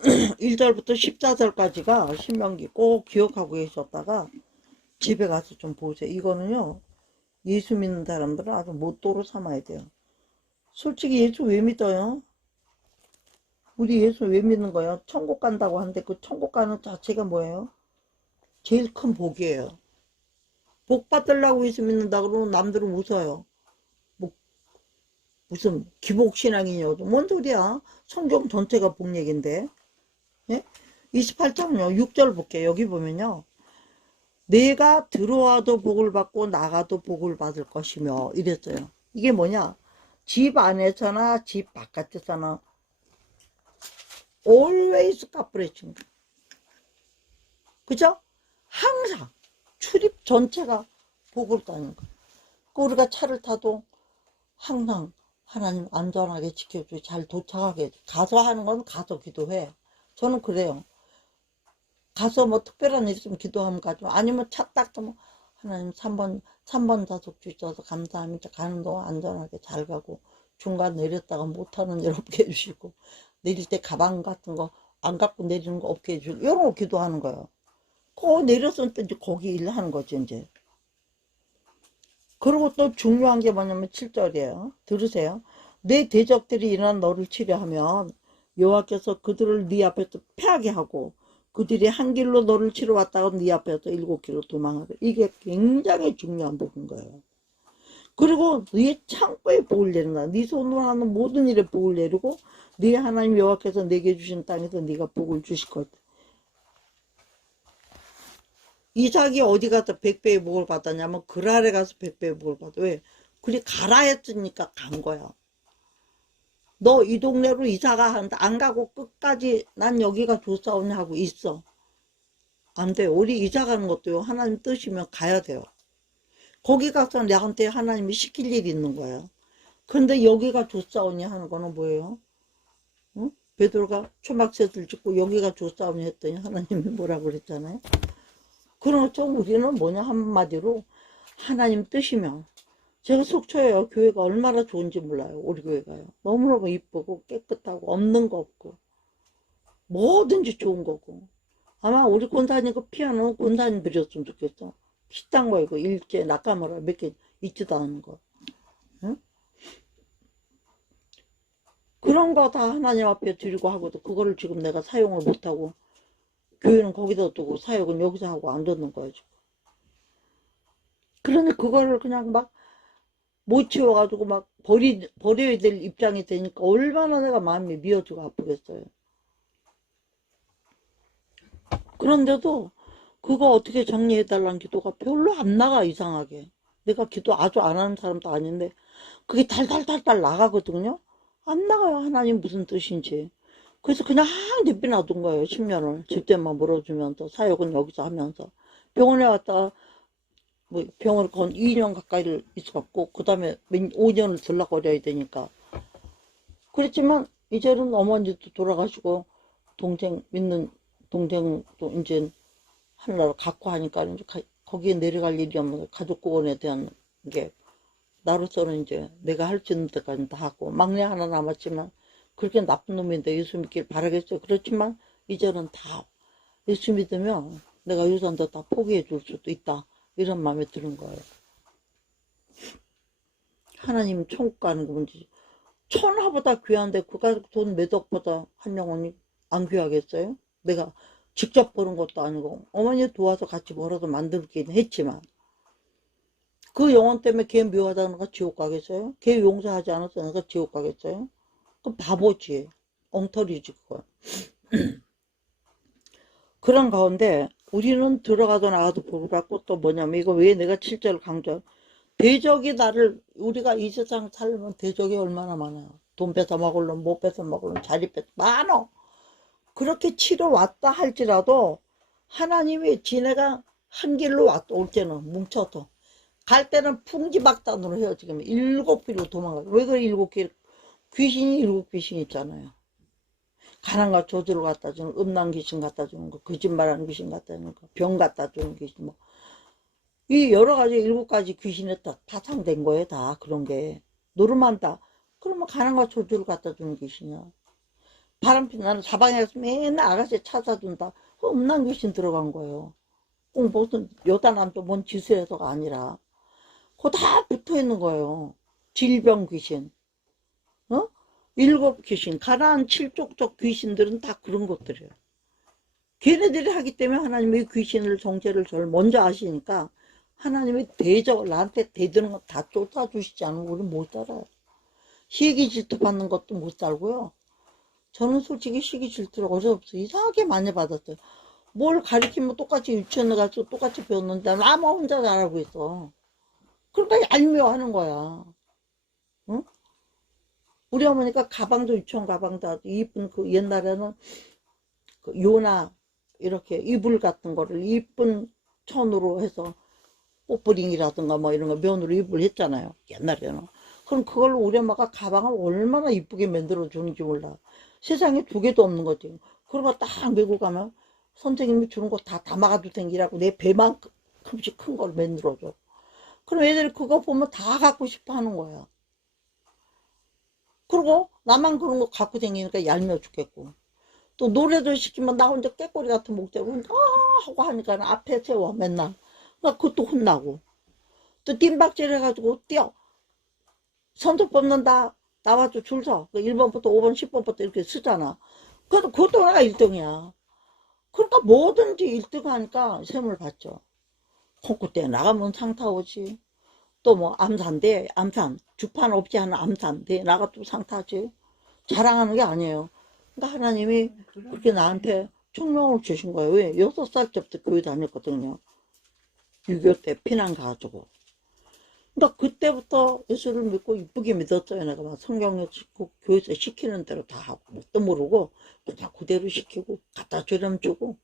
1절부터 14절까지가 신명기 꼭 기억하고 계셨다가 집에 가서 좀 보세요. 이거는요. 예수 믿는 사람들은 아주 못도로 삼아야 돼요. 솔직히 예수 왜 믿어요? 우리 예수 왜 믿는 거예요? 천국 간다고 하는데 그 천국 가는 자체가 뭐예요? 제일 큰 복이에요. 복 받으려고 예수 믿는다 그러면 남들은 웃어요. 뭐 무슨 기복신앙이냐고. 뭔 소리야? 성경 전체가 복 얘긴데. 예? 28장요. 6절 볼게요. 여기 보면요. 내가 들어와도 복을 받고 나가도 복을 받을 것이며 이랬어요. 이게 뭐냐? 집 안에서나 집 바깥에서나 always 값부레친 거. 그죠? 항상 출입 전체가 복을 따는 거. 우리가 차를 타도 항상 하나님 안전하게 지켜주고 잘 도착하게 가서 하는 건 가서 기도해. 저는 그래요. 가서 뭐 특별한 일 있으면 기도하면 가죠. 아니면 차 딱 타면 하나님 3번 좌석 주셔서 감사합니다. 가는 동안 안전하게 잘 가고 중간 내렸다가 못하는 일 없게 해주시고 내릴 때 가방 같은 거 안 갖고 내리는 거 없게 해주시고 이런 거 기도하는 거예요. 거 내렸을 때 이제 거기 일 하는 거죠 이제. 그리고 또 중요한 게 뭐냐면 7절이에요. 들으세요. 내 대적들이 일어나 너를 치려하면 여호와께서 그들을 네 앞에서 패하게 하고 그들이 한 길로 너를 치러 왔다가 네 앞에서 7길로 도망하게. 이게 굉장히 중요한 부분인 거예요. 그리고 네 창고에 복을 내는 거야. 네 손으로 하는 모든 일에 복을 내리고 네 하나님 여호와께서 내게 주신 땅에서 네가 복을 주실 거다. 이삭이 어디 가서 100배의 복을 받았냐면 그랄에 가서 100배의 복을 받아. 왜? 그리 가라 했으니까 간 거야. 너 이 동네로 이사가 한다. 안 가고 끝까지 난 여기가 좋사오냐 하고 있어. 안 돼요. 우리 이사 가는 것도요. 하나님 뜻이면 가야 돼요. 거기 가서 나한테 하나님이 시킬 일이 있는 거예요. 근데 여기가 좋사오니 하는 거는 뭐예요? 응? 베드로가 초막셋을 짓고 여기가 좋사오니 했더니 하나님이 뭐라고 그랬잖아요. 그런 것처럼 우리는 뭐냐 한마디로 하나님 뜻이면 제가 속초에요. 교회가 얼마나 좋은지 몰라요. 우리 교회가요. 너무너무 이쁘고 깨끗하고 없는 거 없고 뭐든지 좋은 거고 아마 우리 권사님 그 피아노 권사님 드렸으면 좋겠어. 비싼 거 이거 일제 낙가마라 몇 개 있지도 않은 거. 응? 그런 거 다 하나님 앞에 드리고 하고도 그거를 지금 내가 사용을 못하고 교회는 거기다 두고 사역은 여기서 하고 안 듣는 거예요 지금. 그러니 그거를 그냥 막 못 치워가지고 막 버려야 될 입장이 되니까 얼마나 내가 마음이 미어지고 아프겠어요. 그런데도 그거 어떻게 정리해달라는 기도가 별로 안 나가 이상하게. 내가 기도 아주 안 하는 사람도 아닌데 그게 달달달달 나가거든요. 안 나가요. 하나님 무슨 뜻인지. 그래서 그냥 내비놔둔 거예요. 10년을 집대만 물어주면서 사역은 여기서 하면서 병원에 왔다가 뭐 병원을 건 2년 가까이를 있어갖고 그 다음에 5년을 들락거려야 되니까 그랬지만 이제는 어머니도 돌아가시고 동생 믿는 동생도 이제 하늘나라 갖고 하니까 이제 거기에 내려갈 일이 없는 가족구원에 대한 게 나로서는 이제 내가 할 수 있는 데까지 다 하고 막내 하나 남았지만 그렇게 나쁜 놈인데 예수 믿길 바라겠어요. 그렇지만 이제는 다 예수 믿으면 내가 유산도 다 포기해 줄 수도 있다. 이런 마음이 드는 거예요. 하나님 천국 가는 거 뭔지 천하보다 귀한데 그 가족 돈 몇 억보다 한 영혼이 안 귀하겠어요? 내가 직접 버는 것도 아니고 어머니 도와서 같이 벌어서 만들긴 했지만 그 영혼 때문에 걔 묘하다는 거 지옥 가겠어요? 걔 용서하지 않아서 내가 지옥 가겠어요? 그 바보지. 엉터리지 그거. 그런 가운데 우리는 들어가도 나가도 복을 받고 또 뭐냐면 이거 왜 내가 7절을 강조 대적이 나를 우리가 이 세상 살면 대적이 얼마나 많아요. 돈 뺏어 먹을놈 못 뺏어 먹을놈 자리 뺏어 많어. 그렇게 치러 왔다 할지라도 하나님이 지네가 한 길로 왔다 올 때는 뭉쳐서 갈 때는 풍지박단으로 해요. 지금 7길로 도망가요. 왜 그래 7길 귀신이 7귀신 있잖아요. 가난과 저주를 갖다 주는 음란 귀신 갖다 주는 거 거짓말하는 귀신 갖다 주는 거 병 갖다 주는 귀신 뭐 이 여러 가지 7가지 귀신에 다 파상된 거예요. 다 그런 게 노름한다. 그러면 가난과 저주를 갖다 주는 귀신이야. 바람피 나는 사방에서 맨날 아가씨 찾아준다. 그 음란 귀신 들어간 거예요. 꼭 무슨 여단함도 뭔 짓을 해서가 아니라 그거 다 붙어있는 거예요. 질병 귀신, 어? 7귀신, 가라앉 7족족 귀신들은 다 그런 것들이에요. 걔네들이 하기 때문에 하나님이 귀신을 정죄를 저를 먼저 아시니까 하나님이 나한테 대드는 거 다 쫓아주시지 않으면 우리는 못 살아요. 시기 질투 받는 것도 못 살고요. 저는 솔직히 시기 질투를 어려서 이상하게 많이 받았어요. 뭘 가르치면 똑같이 유치원에 가서 똑같이 배웠는데 나만 혼자 잘하고 있어. 그러니까 얄미워하는 거야. 응? 우리 어머니가 가방도 유치원 가방도 아주 이쁜 그 옛날에는 그 요나 이렇게 이불 같은 거를 이쁜 천으로 해서 꽃브링이라든가 뭐 이런 거 면으로 이불 했잖아요. 옛날에는. 그럼 그걸로 우리 엄마가 가방을 얼마나 이쁘게 만들어 주는지 몰라. 세상에 2개도 없는 거지. 그런 거 딱 메고 가면 선생님이 주는 거 다 담아가도 댕기라고 내 배만큼씩 큰 걸 만들어줘. 그럼 애들이 그거 보면 다 갖고 싶어 하는 거야. 그리고 나만 그런 거 갖고 다니니까 얄미워 죽겠고. 또 노래도 시키면 나 혼자 깨꼬리 같은 목소리로 하고 하니까 앞에 세워 맨날. 나 그것도 혼나고. 또 띵박질 해가지고 뛰어. 선수 뽑는다. 나와서 줄 서. 1번부터 5번, 10번부터 이렇게 쓰잖아. 그것도 내가 1등이야. 그러니까 뭐든지 1등 하니까 셈을 받죠. 콩쿠대 나가면 상 타오지. 또 뭐 암산대, 암산. 주판 없지 않은 암산대 나가 또 상 타지. 자랑하는 게 아니에요. 그러니까 하나님이 그렇게 나한테 총명을 주신 거예요. 왜? 6살 때부터 교회 다녔거든요. 6.25 때 피난 가가지고. 그러니까 그때부터 예수를 믿고 이쁘게 믿었어요. 내가 막 성경에 시키고 교회에서 시키는 대로 다 하고 뭣도 모르고 그냥 그대로 시키고 갖다 주렴 주고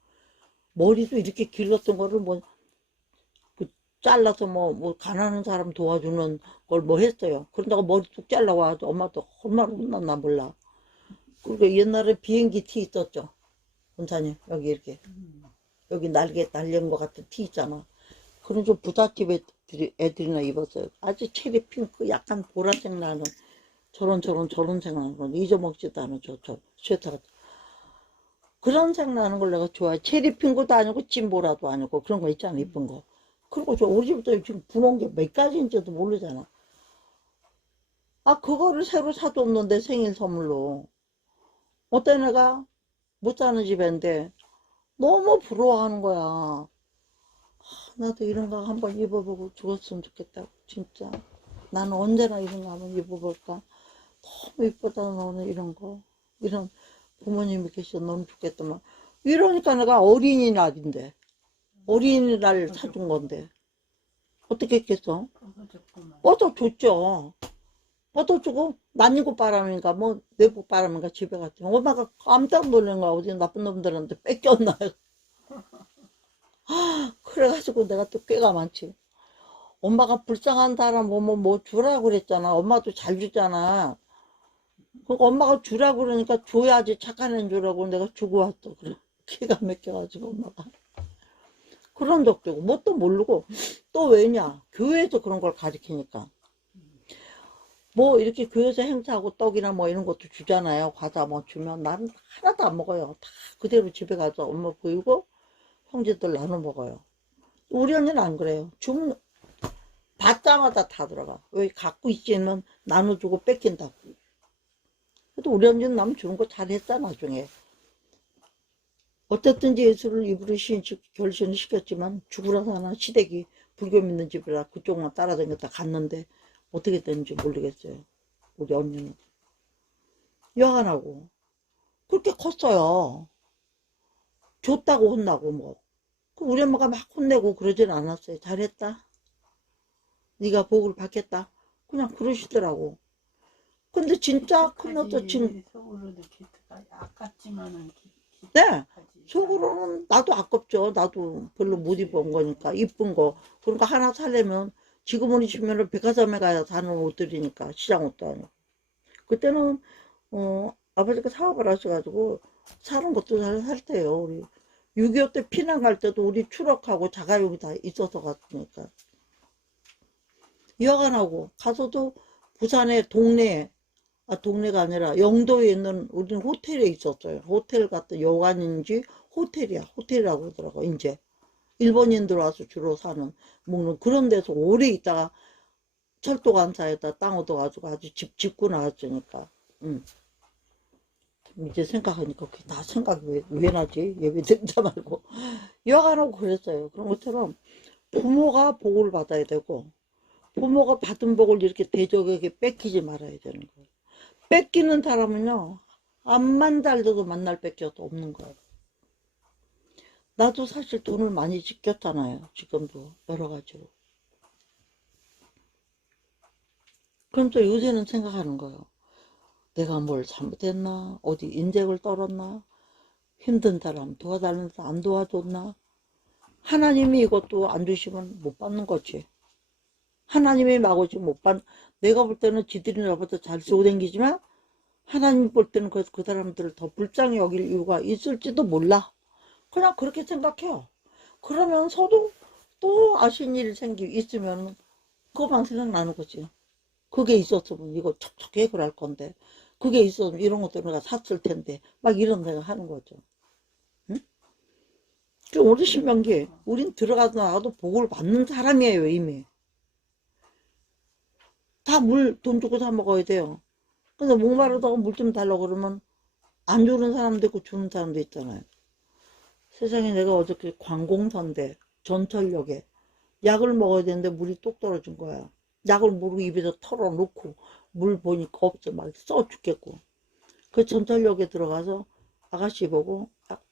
머리도 이렇게 길렀던 거를 뭐 그 잘라서 뭐 가난한 사람 도와주는 걸 뭐 했어요. 그런다고 머리 뚝 잘라와 엄마도 얼마나 혼났나 몰라. 그리고 옛날에 비행기 티 있었죠. 원사님 여기 이렇게 여기 날개 달린 것 같은 티 있잖아. 그런 좀 부잣집 애들이나 입었어요. 아주 체리 핑크 약간 보라색 나는 저런 색 나는 건 잊어먹지도 않은 저 스웨터 같은 그런 색 나는 걸 내가 좋아해. 체리 핑크도 아니고 찐보라도 아니고 그런 거 있잖아 이쁜 거. 그리고 저 우리 집도 지금 분홍 게 몇 가지인지도 모르잖아. 아 그거를 새로 사줬는데 생일 선물로 어떤 애가 못 사는 집인데 너무 부러워하는 거야. 나도 이런 거 한번 입어보고 죽었으면 좋겠다. 진짜. 나는 언제나 이런 거 한번 입어볼까. 너무 이쁘다 너는 이런 거. 이런 부모님이 계셔 너무 좋겠더만. 이러니까 내가 어린이날인데. 어린이날 사준 건데. 어떻게 했겠어? 뻗어줬죠. 뻗어주고 난이고 바람인가 뭐 내복 바람인가 집에 갔지. 엄마가 깜짝 놀란 거야. 어디 나쁜 놈들한테 뺏겼나. 그래가지고 내가 또 꾀가 많지. 엄마가 불쌍한 사람 보면 뭐 주라고 그랬잖아. 엄마도 잘 주잖아. 그러니까 엄마가 주라고 그러니까 줘야지 착한 애인 주라고 내가 주고 왔어. 그래. 기가 막혀가지고 엄마가. 그런 적도 있고 뭣도 모르고 또 왜냐. 교회에서 그런 걸 가르치니까. 뭐 이렇게 교회에서 행사하고 떡이나 뭐 이런 것도 주잖아요. 과자 뭐 주면 나는 하나도 안 먹어요. 다 그대로 집에 가서 엄마 보이고 형제들 나눠 먹어요. 우리 언니는 안 그래요. 주면 받자마자 다 들어가. 왜 갖고 있지는 나눠주고 뺏긴다고. 그래도 우리 언니는 남 주는 거 잘했다 나중에. 어쨌든지 예수를 입으로 결신을 시켰지만 죽으라 사나 시댁이 불교 믿는 집이라 그쪽만 따라다녔다 갔는데 어떻게 됐는지 모르겠어요. 우리 언니는. 여간하고 그렇게 컸어요. 줬다고 혼나고 뭐. 우리 엄마가 막 혼내고 그러진 않았어요. 잘했다. 네가 복을 받겠다. 그냥 그러시더라고. 근데 진짜 큰어도 지금 속으로도 기특하지. 아깝지만은 네. 기특하지. 속으로는 나도 아깝죠. 나도 별로 못 입은 거니까 이쁜 거. 그러니까 하나 사려면 지금은 입으면 백화점에 가야 사는 옷들이니까 시장 옷도 아니고. 그때는 아버지가 사업을 하셔가지고 사는 것도 잘 살 때요. 우리 6.25 때 피난 갈 때도 우리 추락하고 자가용이 다 있어서 갔으니까. 여간하고 가서도 부산의 동네에 동네가 아니라 영도에 있는 우리는 호텔에 있었어요. 호텔 같은 여관인지 호텔이야. 호텔이라고 그러더라고. 이제 일본인들 와서 주로 사는 먹는 그런 데서 오래 있다가 철도관사에다 땅 얻어가지고 아주 집 짓고 나왔으니까. 이제 생각하니까 그게 다 생각이 왜 나지? 예배 드리자 말고. 여간하고 그랬어요. 그런 것처럼 부모가 복을 받아야 되고 부모가 받은 복을 이렇게 대적에게 뺏기지 말아야 되는 거예요. 뺏기는 사람은요 암만 잘 돼도 만날 뺏겨도 없는 거예요. 나도 사실 돈을 많이 지켰잖아요. 지금도 여러 가지로. 그럼 또 요새는 생각하는 거예요. 내가 뭘 잘못했나? 어디 인색을 떨었나? 힘든 사람 도와달라는 사람 안 도와줬나? 하나님이 이것도 안 주시면 못 받는 거지. 하나님이 마구지 못 받. 내가 볼 때는 지들이 나보다 잘 쓰고 댕기지만 하나님 볼 때는 그 사람들을 더 불쌍히 여길 이유가 있을지도 몰라. 그냥 그렇게 생각해요. 그러면서도 또 아쉬운 일이 있으면 그것만 생각나는 거지. 그게 있었으면 이거 척척 해결할 건데 그게 있었으면 이런 것도 내가 샀을 텐데 막 이런 생각 하는 거죠. 응? 우리 신명기 우린 들어가도 나가도 복을 받는 사람이에요. 이미 다 물 돈 주고 사 먹어야 돼요. 근데 목마르다고 물 좀 달라고 그러면 안 주는 사람도 있고 주는 사람도 있잖아요. 세상에 내가 어저께 관공서인데 전철역에 약을 먹어야 되는데 물이 뚝 떨어진 거야. 약을 모르고 입에서 털어놓고 물 보니까 없어. 막 써 죽겠고. 그 전철역에 들어가서 아가씨 보고 딱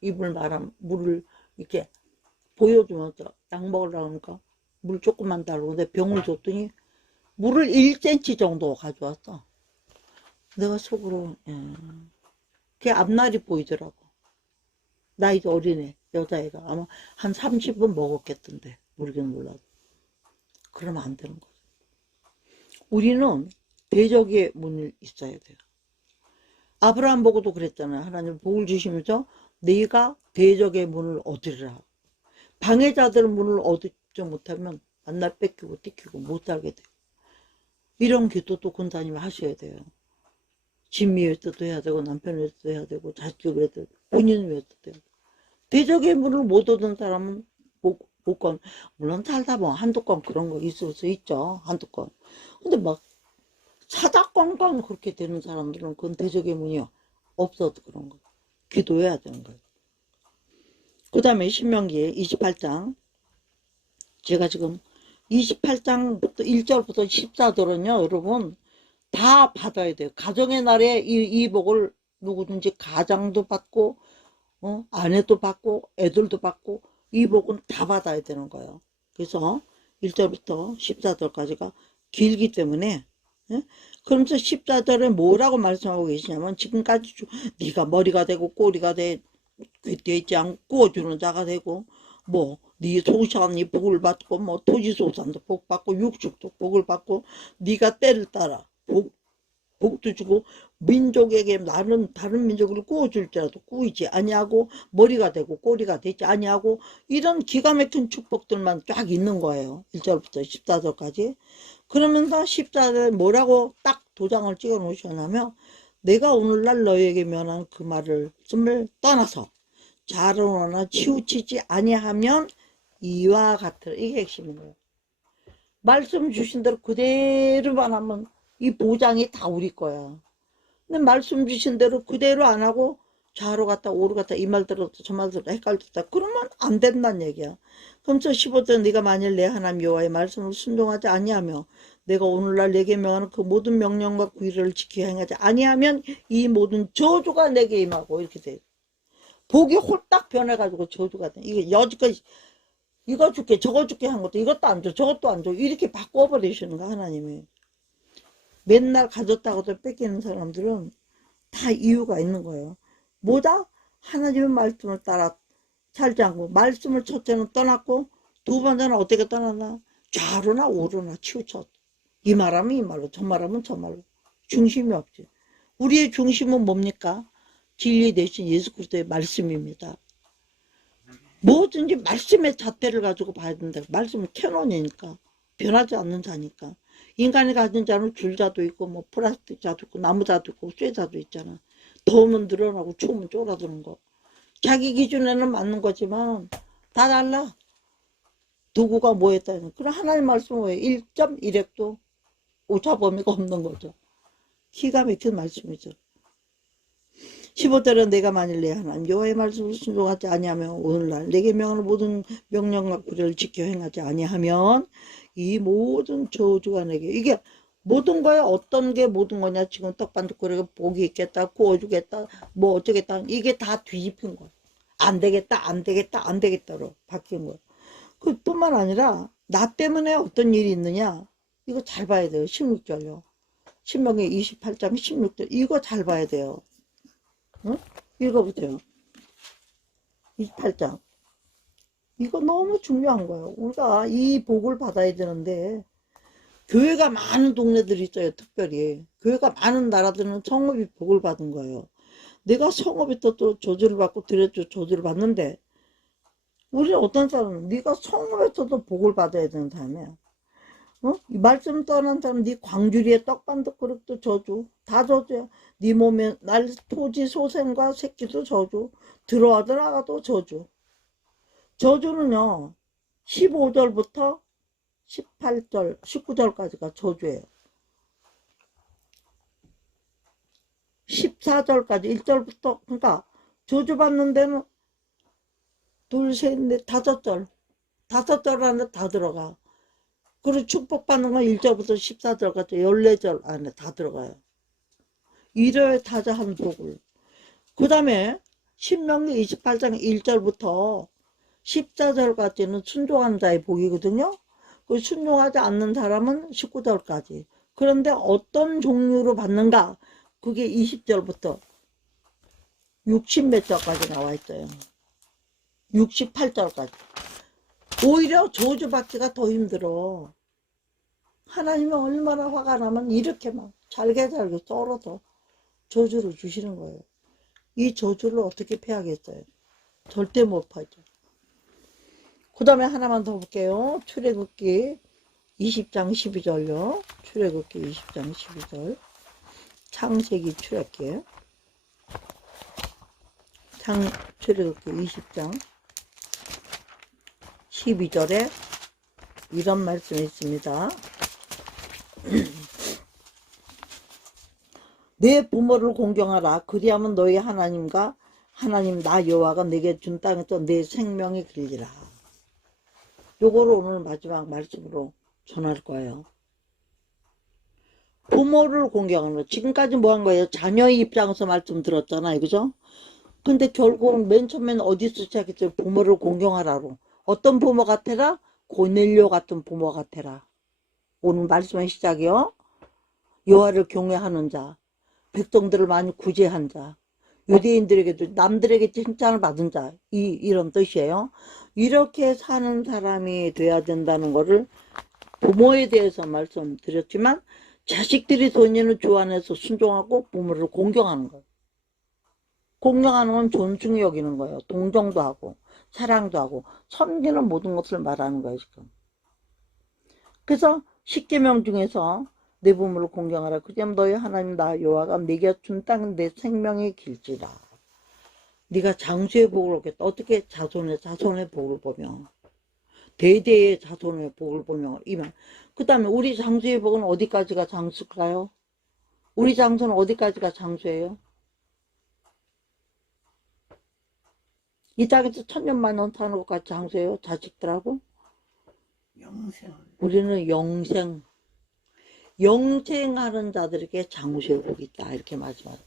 입을 말아 물을 이렇게 보여주면서 약 먹으려고 하니까 물 조금만 달라고 내 병을 줬더니 물을 1cm 정도 가져왔어. 내가 속으로 그게 앞날이 보이더라고. 나이도 어리네 여자애가 아마 한 30은 먹었겠던데 모르긴 몰라도. 그러면 안 되는 거죠. 우리는 대적의 문이 있어야 돼요. 아브라함 보고도 그랬잖아요. 하나님 복을 주시면서 네가 대적의 문을 얻으리라. 방해자들 문을 얻지 못하면 만날 뺏기고 띠키고 못 살게 돼요. 이런 기도도 권사님이 하셔야 돼요. 집 위해서도 해야 되고 남편 위해서도 해야 되고 자식을 위해서도 해야 되고 본인 위해서도 해야 되고. 대적의 문을 못 얻은 사람은 못 건, 물론 살다 보면 한두 건 그런 거 있을 수 있죠. 한두 건. 근데 막 사다꽝꽝 그렇게 되는 사람들은 그건 대적의 문이 없어도 그런 거. 기도해야 되는 거예요. 그 다음에 신명기 28장. 제가 지금 28장부터 1절부터 14절은요, 여러분, 다 받아야 돼요. 가정의 날에 이 복을 누구든지 가장도 받고, 아내도 받고, 애들도 받고, 이 복은 다 받아야 되는 거예요. 그래서 1절부터 14절까지가 길기 때문에, 예? 그러면서 14절에 뭐라고 말씀하고 계시냐면, 지금까지 네가 머리가 되고 꼬리가 되지 않고 구워주는 자가 되고, 네 소산이 복을 받고, 토지소산도 복 받고, 육축도 복을 받고, 네가 때를 따라 복도 주고, 민족에게 나는 다른 민족을 구워줄지라도 구이지 아니하고, 머리가 되고 꼬리가 되지 아니하고, 이런 기가 막힌 축복들만 쫙 있는 거예요. 1절부터 14절까지. 그러면서 14절에 뭐라고 딱 도장을 찍어 놓으셨냐면, 내가 오늘날 너에게 면한 그 말을 씀을 떠나서 자르거나 치우치지 아니하면 이와 같으라. 이게 핵심인 거예요. 말씀 주신 대로 그대로만 하면 이 보장이 다 우리 거야. 근데 말씀 주신 대로 그대로 안 하고 좌로 갔다 오로 갔다 이 말 들었다 저 말 들었다 헷갈렸다 그러면 안 된다는 얘기야. 그럼 저 15절 네가 만일 내 하나님 여호와의 말씀을 순종하지 아니하며 내가 오늘날 내게 명하는 그 모든 명령과 규례를 지켜 행하지 아니하면 이 모든 저주가 내게 임하고 이렇게 돼. 복이 홀딱 변해가지고 저주가 돼. 이게 여지까지 이거 줄게 저거 줄게 한 것도 이것도 안 줘 저것도 안 줘 이렇게 바꿔버리시는 거 하나님이. 맨날 가졌다고도 뺏기는 사람들은 다 이유가 있는 거예요. 뭐다? 하나님의 말씀을 따라 살지 않고 말씀을 첫째는 떠났고 두 번째는 어떻게 떠났나? 좌로나 우로나 치우쳐. 이 말하면 이 말로 저 말하면 저 말로. 중심이 없지. 우리의 중심은 뭡니까? 진리 대신 예수 그리스도의 말씀입니다. 뭐든지 말씀의 잣대를 가지고 봐야 된다. 말씀은 캐논이니까. 변하지 않는 자니까. 인간이 가진 자는 줄자도 있고, 플라스틱 자도 있고, 나무 자도 있고, 쇠 자도 있잖아. 더우면 늘어나고, 추우면 쫄아드는 거. 자기 기준에는 맞는 거지만, 다 달라. 도구가 뭐 했다는. 그럼 하나님 말씀은 왜 1.1핵도 오차범위가 없는 거죠. 기가 막힌 말씀이죠. 15절은 내가 만일 내 하나님 여호와의 말씀을 순종하지 아니하면 오늘날 내게 명하는 모든 명령과 규례를 지켜 행하지 아니하면 이 모든 저주가 내게 이게 모든 거에 어떤 게 모든 거냐 지금 떡반죽거리가 복이 있겠다 구워주겠다 뭐 어쩌겠다 이게 다 뒤집힌 거야. 안 되겠다 안 되겠다 안 되겠다로 바뀐 거야. 그뿐만 아니라 나 때문에 어떤 일이 있느냐 이거 잘 봐야 돼요. 16절요. 신명기 28장 16절 이거 잘 봐야 돼요. 응? 읽어보세요. 28장. 이거 너무 중요한 거예요. 우리가 이 복을 받아야 되는데 교회가 많은 동네들이 있어요. 특별히. 교회가 많은 나라들은 성읍이 복을 받은 거예요. 내가 성읍에 또 저주를 받고 드렸죠. 저주를 받는데 우리는 어떤 사람은 네가 성읍에서도 복을 받아야 되는 사람이야. 말씀 떠난 사람 네 광주리에 떡반죽 그릇도 저주 다 저주야. 네 몸에 날 토지 소생과 새끼도 저주 들어와도 나가도 저주. 저주는요 15절부터 18절 19절까지가 저주예요. 14절까지 1절부터 그러니까 저주받는 데는 둘, 셋, 넷, 다섯 절. 다섯 절 안에 다 들어가. 그리고 축복받는 건 1절부터 14절까지 14절 안에 다 들어가요. 일요일 타자 한 복을. 그 다음에 신명기 28장 1절부터 14절까지는 순종하는 자의 복이거든요. 그 순종하지 않는 사람은 19절까지. 그런데 어떤 종류로 받는가? 그게 20절부터 60몇 절까지 나와 있어요. 68절까지. 오히려 저주받기가 더 힘들어. 하나님은 얼마나 화가 나면 이렇게 막 잘게 썰어서 저주를 주시는 거예요. 이 저주를 어떻게 피하겠어요? 절대 못 파죠. 그 다음에 하나만 더 볼게요. 출애굽기 20장 12절요. 출애굽기 20장 12절. 창세기 출애굽기. 출애굽기 20장 12절에 이런 말씀이 있습니다. 내 부모를 공경하라. 그리하면 너희 하나님과 하나님 나 여호와가 내게 준 땅에서 내 생명이 길리라. 요거를 오늘 마지막 말씀으로 전할 거예요. 부모를 공경하는 거. 지금까지 뭐 한 거예요? 자녀의 입장에서 말씀 들었잖아요. 그죠? 근데 결국은 맨 처음에는 어디서 시작했어요? 부모를 공경하라로. 어떤 부모 같아라? 고넬료 같은 부모 같아라. 오늘 말씀의 시작이요. 여호와를 경외하는 자, 백성들을 많이 구제한 자, 유대인들에게도 남들에게 칭찬을 받은 자, 이런 뜻이에요. 이렇게 사는 사람이 돼야 된다는 거를 부모에 대해서 말씀드렸지만 자식들이 소년을 주 안에서 순종하고 부모를 공경하는 거예요. 공경하는 건 존중히 여기는 거예요. 동정도 하고 사랑도 하고 섬기는 모든 것을 말하는 거예요. 지금. 그래서 10계명 중에서 내 부모를 공경하라. 그리하면 너희 하나님 나 여호와가 내게 준 땅은 내 생명의 길지라. 네가 장수의 복을 얻겠다. 어떻게 자손의 복을 보며 대대의 자손의 복을 보며 이만. 그 다음에 우리 장수의 복은 어디까지가 장수일까요? 우리 장수는 어디까지가 장수예요? 이 땅에서 천년만년 사는 것까지 장수예요? 자식들하고? 영생. 우리는 영생하는 자들에게 장수의 복이 있다. 이렇게 말씀하세요.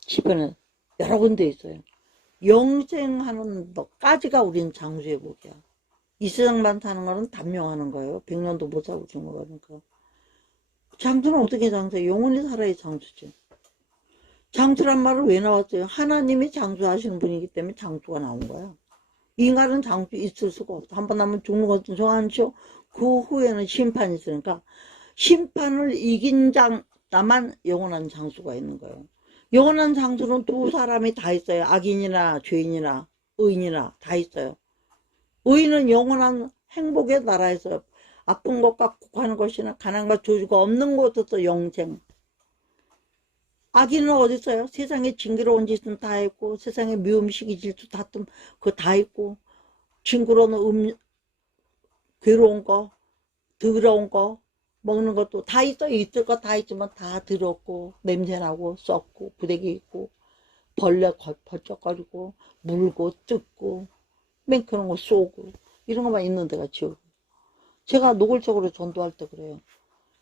시편은 여러 군데 있어요. 영생하는 것까지가 우린 장수의 복이야. 이 세상만 사는 거는 단명하는 거예요. 100년도 못 살고 죽는 거니까. 장수는 어떻게 장수해? 영원히 살아야 장수지. 장수란 말을 왜 나왔어요? 하나님이 장수하시는 분이기 때문에 장수가 나온 거야. 인간은 장수 있을 수가 없어. 한 번 하면 죽는 것도 정한시오. 그 후에는 심판이 있으니까 심판을 이긴 나만 영원한 장수가 있는 거예요. 영원한 장수는 두 사람이 다 있어요. 악인이나 죄인이나 의인이나 다 있어요. 의인은 영원한 행복의 나라에서 아픈 것과 국하는 것이나 가난과 조주가 없는 곳에서 영생. 악인은 어디 있어요? 세상에 징그러운 짓은 다 했고 세상에 미움시기 질투 다툼 그거 다 있고 징그러운 괴로운 거 더러운 거 먹는 것도 다 있어요. 있을 거 다 있지만 다 더럽고 냄새나고 썩고 부대기 있고 벌레 번쩍거리고 물고 뜯고 맨 그런 거 쏘고 이런 것만 있는 데가 지옥. 제가 노골적으로 전도할 때 그래요.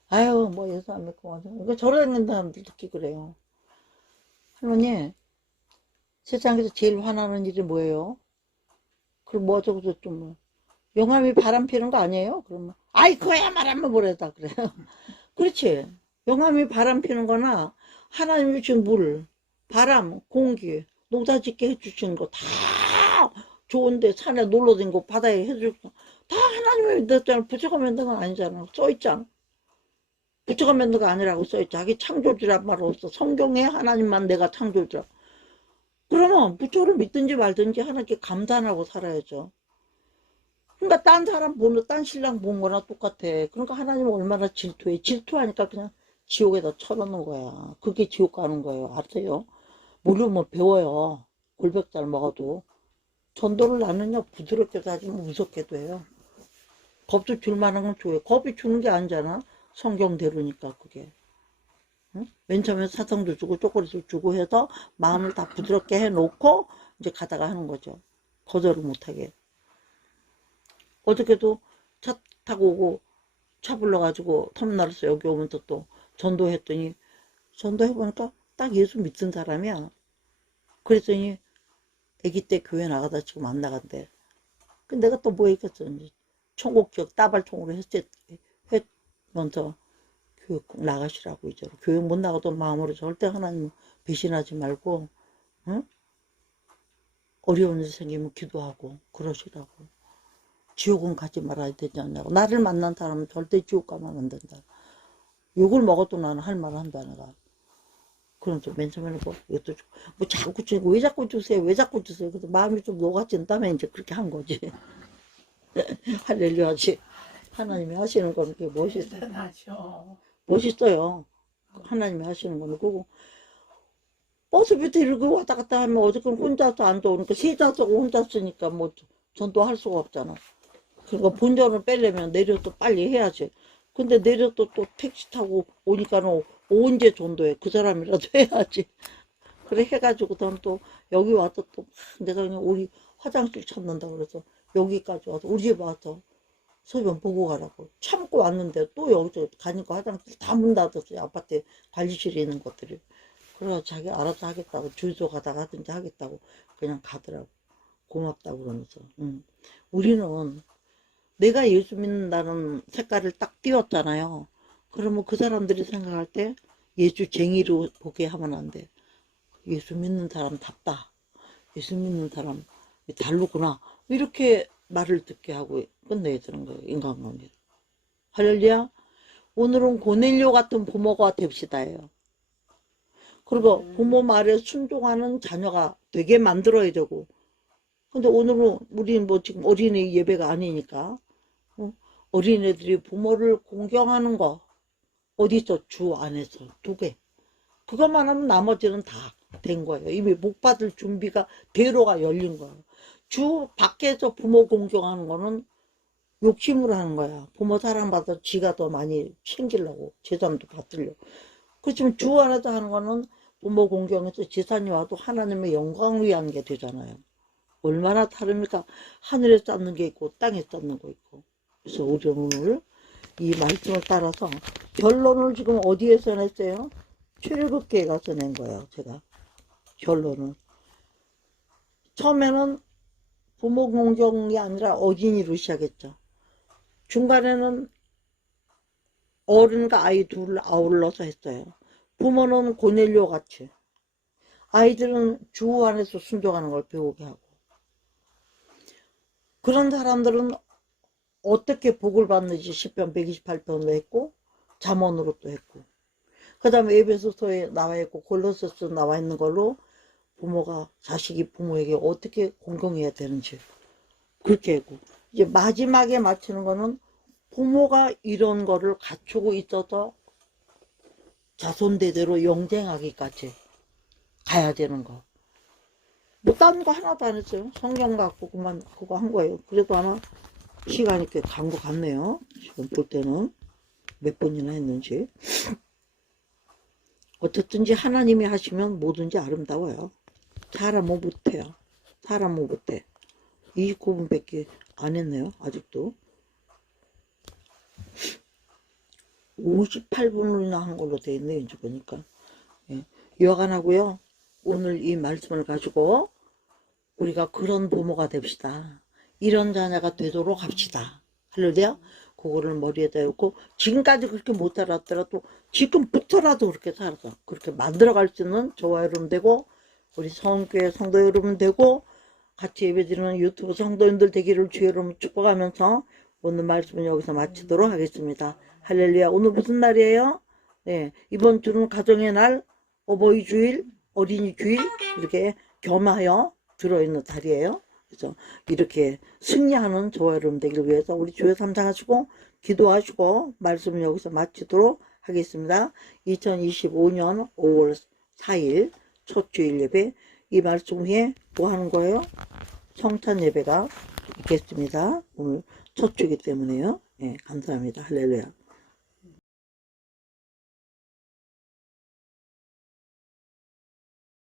아유 뭐 예수 안 믿고 그러니까 저러는 사람들 특히 그래요. 할머니 세상에서 제일 화나는 일이 뭐예요? 그럼 뭐 어쩌고저쩌고 뭐 영감이 바람 피는 거 아니에요? 그러면 아이 그거야 말하면 뭐래다 그래요. 그렇지. 영감이 바람 피는 거나 하나님이 주신 물, 바람, 공기, 농사 짓게 해주시는 거 다 좋은데 산에 놀러 다니고 바다에 해줄 거 다 하나님이 냈잖아. 부처가 만든 건 아니잖아. 써있잖아. 부처가 만든 거 아니라고 써있잖아. 자기 창조주란 말 없어. 성경에 하나님만 내가 창조주라. 그러면 부처를 믿든지 말든지 하나님께 감사하고 살아야죠. 그러니까 딴 사람 보는 딴 신랑 본 거나 똑같아. 그러니까 하나님은 얼마나 질투해. 질투하니까 그냥 지옥에다 쳐넣는 거야. 그게 지옥 가는 거예요. 아세요? 모르면 배워요. 골백잘 먹어도. 전도를 나누냐 부드럽게도 하지만 무섭게도 해요. 겁도 줄 만한 건 줘요. 겁이 주는 게 아니잖아. 성경대로니까 그게. 응? 맨 처음에 사성도 주고 쪼꼬리도 주고 해서 마음을 다 부드럽게 해놓고 이제 가다가 하는 거죠. 거절을 못하게. 어저께도 차 타고 오고 차 불러가지고 터미널에서 여기 오면서 또 전도했더니, 전도해보니까 딱 예수 믿은 사람이야. 그랬더니 아기 때 교회 나가다 지금 안 나간대. 근데 내가 또 뭐 했겠어. 총국적 따발총으로 했면서 교육 나가시라고. 이제 교육 못 나가도 마음으로 절대 하나님 배신하지 말고, 응? 어려운 일 생기면 기도하고 그러시라고. 지옥은 가지 말아야 되지 않냐고. 나를 만난 사람은 절대 지옥 가면 안 된다. 욕을 먹어도 나는 할 말 한다, 내가. 그러면서 맨 처음에는 이것도 뭐 자꾸 주고, 왜 자꾸 주세요? 왜 자꾸 주세요? 그래서 마음이 좀 녹아진 다음에 이제 그렇게 한 거지. 할렐루야지. 하나님이 하시는 건 그게 멋있어요. 대단하셔. 멋있어요. 하나님이 하시는 거는. 그리고 버스 밑에 이렇게 왔다 갔다 하면 어저께는 혼자서 안 좋으니까 세 좌석 혼자 쓰니까 뭐 전도할 수가 없잖아. 그러니까 본전을 빼려면 내려도 빨리 해야지. 근데 내려도 또 택시 타고 오니까는 언제 전도해. 그 사람이라도 해야지. 그래 해가지고 또 여기 와서 또 내가 그냥 우리 화장실 찾는다 그래서 여기까지 와서 우리 집 와서 소변 보고 가라고 참고 왔는데 또 여기서 가니까 화장실 다 문 닫았어요. 아파트 관리실에 있는 것들이. 그래서 자기 알아서 하겠다고 주유소 가다가 하든지 하겠다고 그냥 가더라고. 고맙다고 그러면서. 우리는 내가 예수 믿는다는 색깔을 딱 띄웠잖아요. 그러면 그 사람들이 생각할 때 예수쟁이로 보게 하면 안 돼. 예수 믿는 사람답다. 예수 믿는 사람 다르구나. 이렇게 말을 듣게 하고 끝내야 되는 거예요. 인간관계. 할렐루야. 오늘은 고넬료 같은 부모가 됩시다예요. 그리고 부모 말에 순종하는 자녀가 되게 만들어야 되고. 근데 오늘은 우리는 뭐 지금 어린이 예배가 아니니까 어린애들이 부모를 공경하는 거 어디서 주 안에서 2개. 그것만 하면 나머지는 다 된 거예요. 이미 복 받을 준비가 대로가 열린 거예요. 주 밖에서 부모 공경하는 거는 욕심으로 하는 거야. 부모 사랑받아 지가 더 많이 챙기려고 재산도 받으려고. 그렇지만 주 안에서 하는 거는 부모 공경에서 재산이 와도 하나님의 영광을 위한 게 되잖아요. 얼마나 다릅니까? 하늘에 쌓는 게 있고 땅에 쌓는 거 있고. 그래서 우리는 오늘 이 말씀을 따라서 결론을 지금 어디에서 냈어요? 출애굽기에 가서 낸 거예요. 제가 결론은 처음에는 부모 공경이 아니라 어린이로 시작했죠. 중간에는 어른과 아이 둘을 아울러서 했어요. 부모는 고넬료 같이, 아이들은 주 안에서 순종하는 걸 배우게 하고. 그런 사람들은 어떻게 복을 받는지 시편 128편도 했고 잠언으로 또 했고, 그 다음에 에베소서에 나와 있고 골로새서 나와 있는 걸로 부모가 자식이 부모에게 어떻게 공경해야 되는지 그렇게 했고, 이제 마지막에 마치는 거는 부모가 이런 거를 갖추고 있어서 자손대대로 영생하기까지 가야 되는 거. 뭐 딴 거 하나도 안 했어요. 성경 갖고 그만 그거 한 거예요. 그래도 아마 시간이 꽤 간 것 같네요. 지금 볼 때는 몇 번이나 했는지. 어쨌든지 하나님이 하시면 뭐든지 아름다워요. 사람은 못해요. 사람은 못해. 29분밖에 안 했네요. 아직도 58분이나 한 걸로 되어 있네요. 이제 보니까. 예. 여간하고요. 오늘 이 말씀을 가지고 우리가 그런 부모가 됩시다. 이런 자녀가 되도록 합시다. 할렐루야. 그거를 머리에다 놓고 지금까지 그렇게 못 살았더라도 지금부터라도 그렇게 살아서 그렇게 만들어갈 수 있는 저와 여러분 되고 우리 성교회 성도 여러분 되고 같이 예배드리는 유튜브 성도님들 되기를 주의 이름으로 축복하면서 오늘 말씀은 여기서 마치도록 하겠습니다. 할렐루야. 오늘 무슨 날이에요? 네, 이번 주는 가정의 날, 어버이 주일, 어린이 주일 이렇게 겸하여 들어있는 달이에요. 그래서 이렇게 승리하는 저와 여러분 되기를 위해서 우리 주에 삼상하시고 기도하시고 말씀을 여기서 마치도록 하겠습니다. 2025년 5월 4일 첫 주일 예배, 이 말씀 후에 뭐 하는 거예요? 성찬 예배가 있겠습니다. 오늘 첫 주이기 때문에요. 예, 감사합니다. 할렐루야.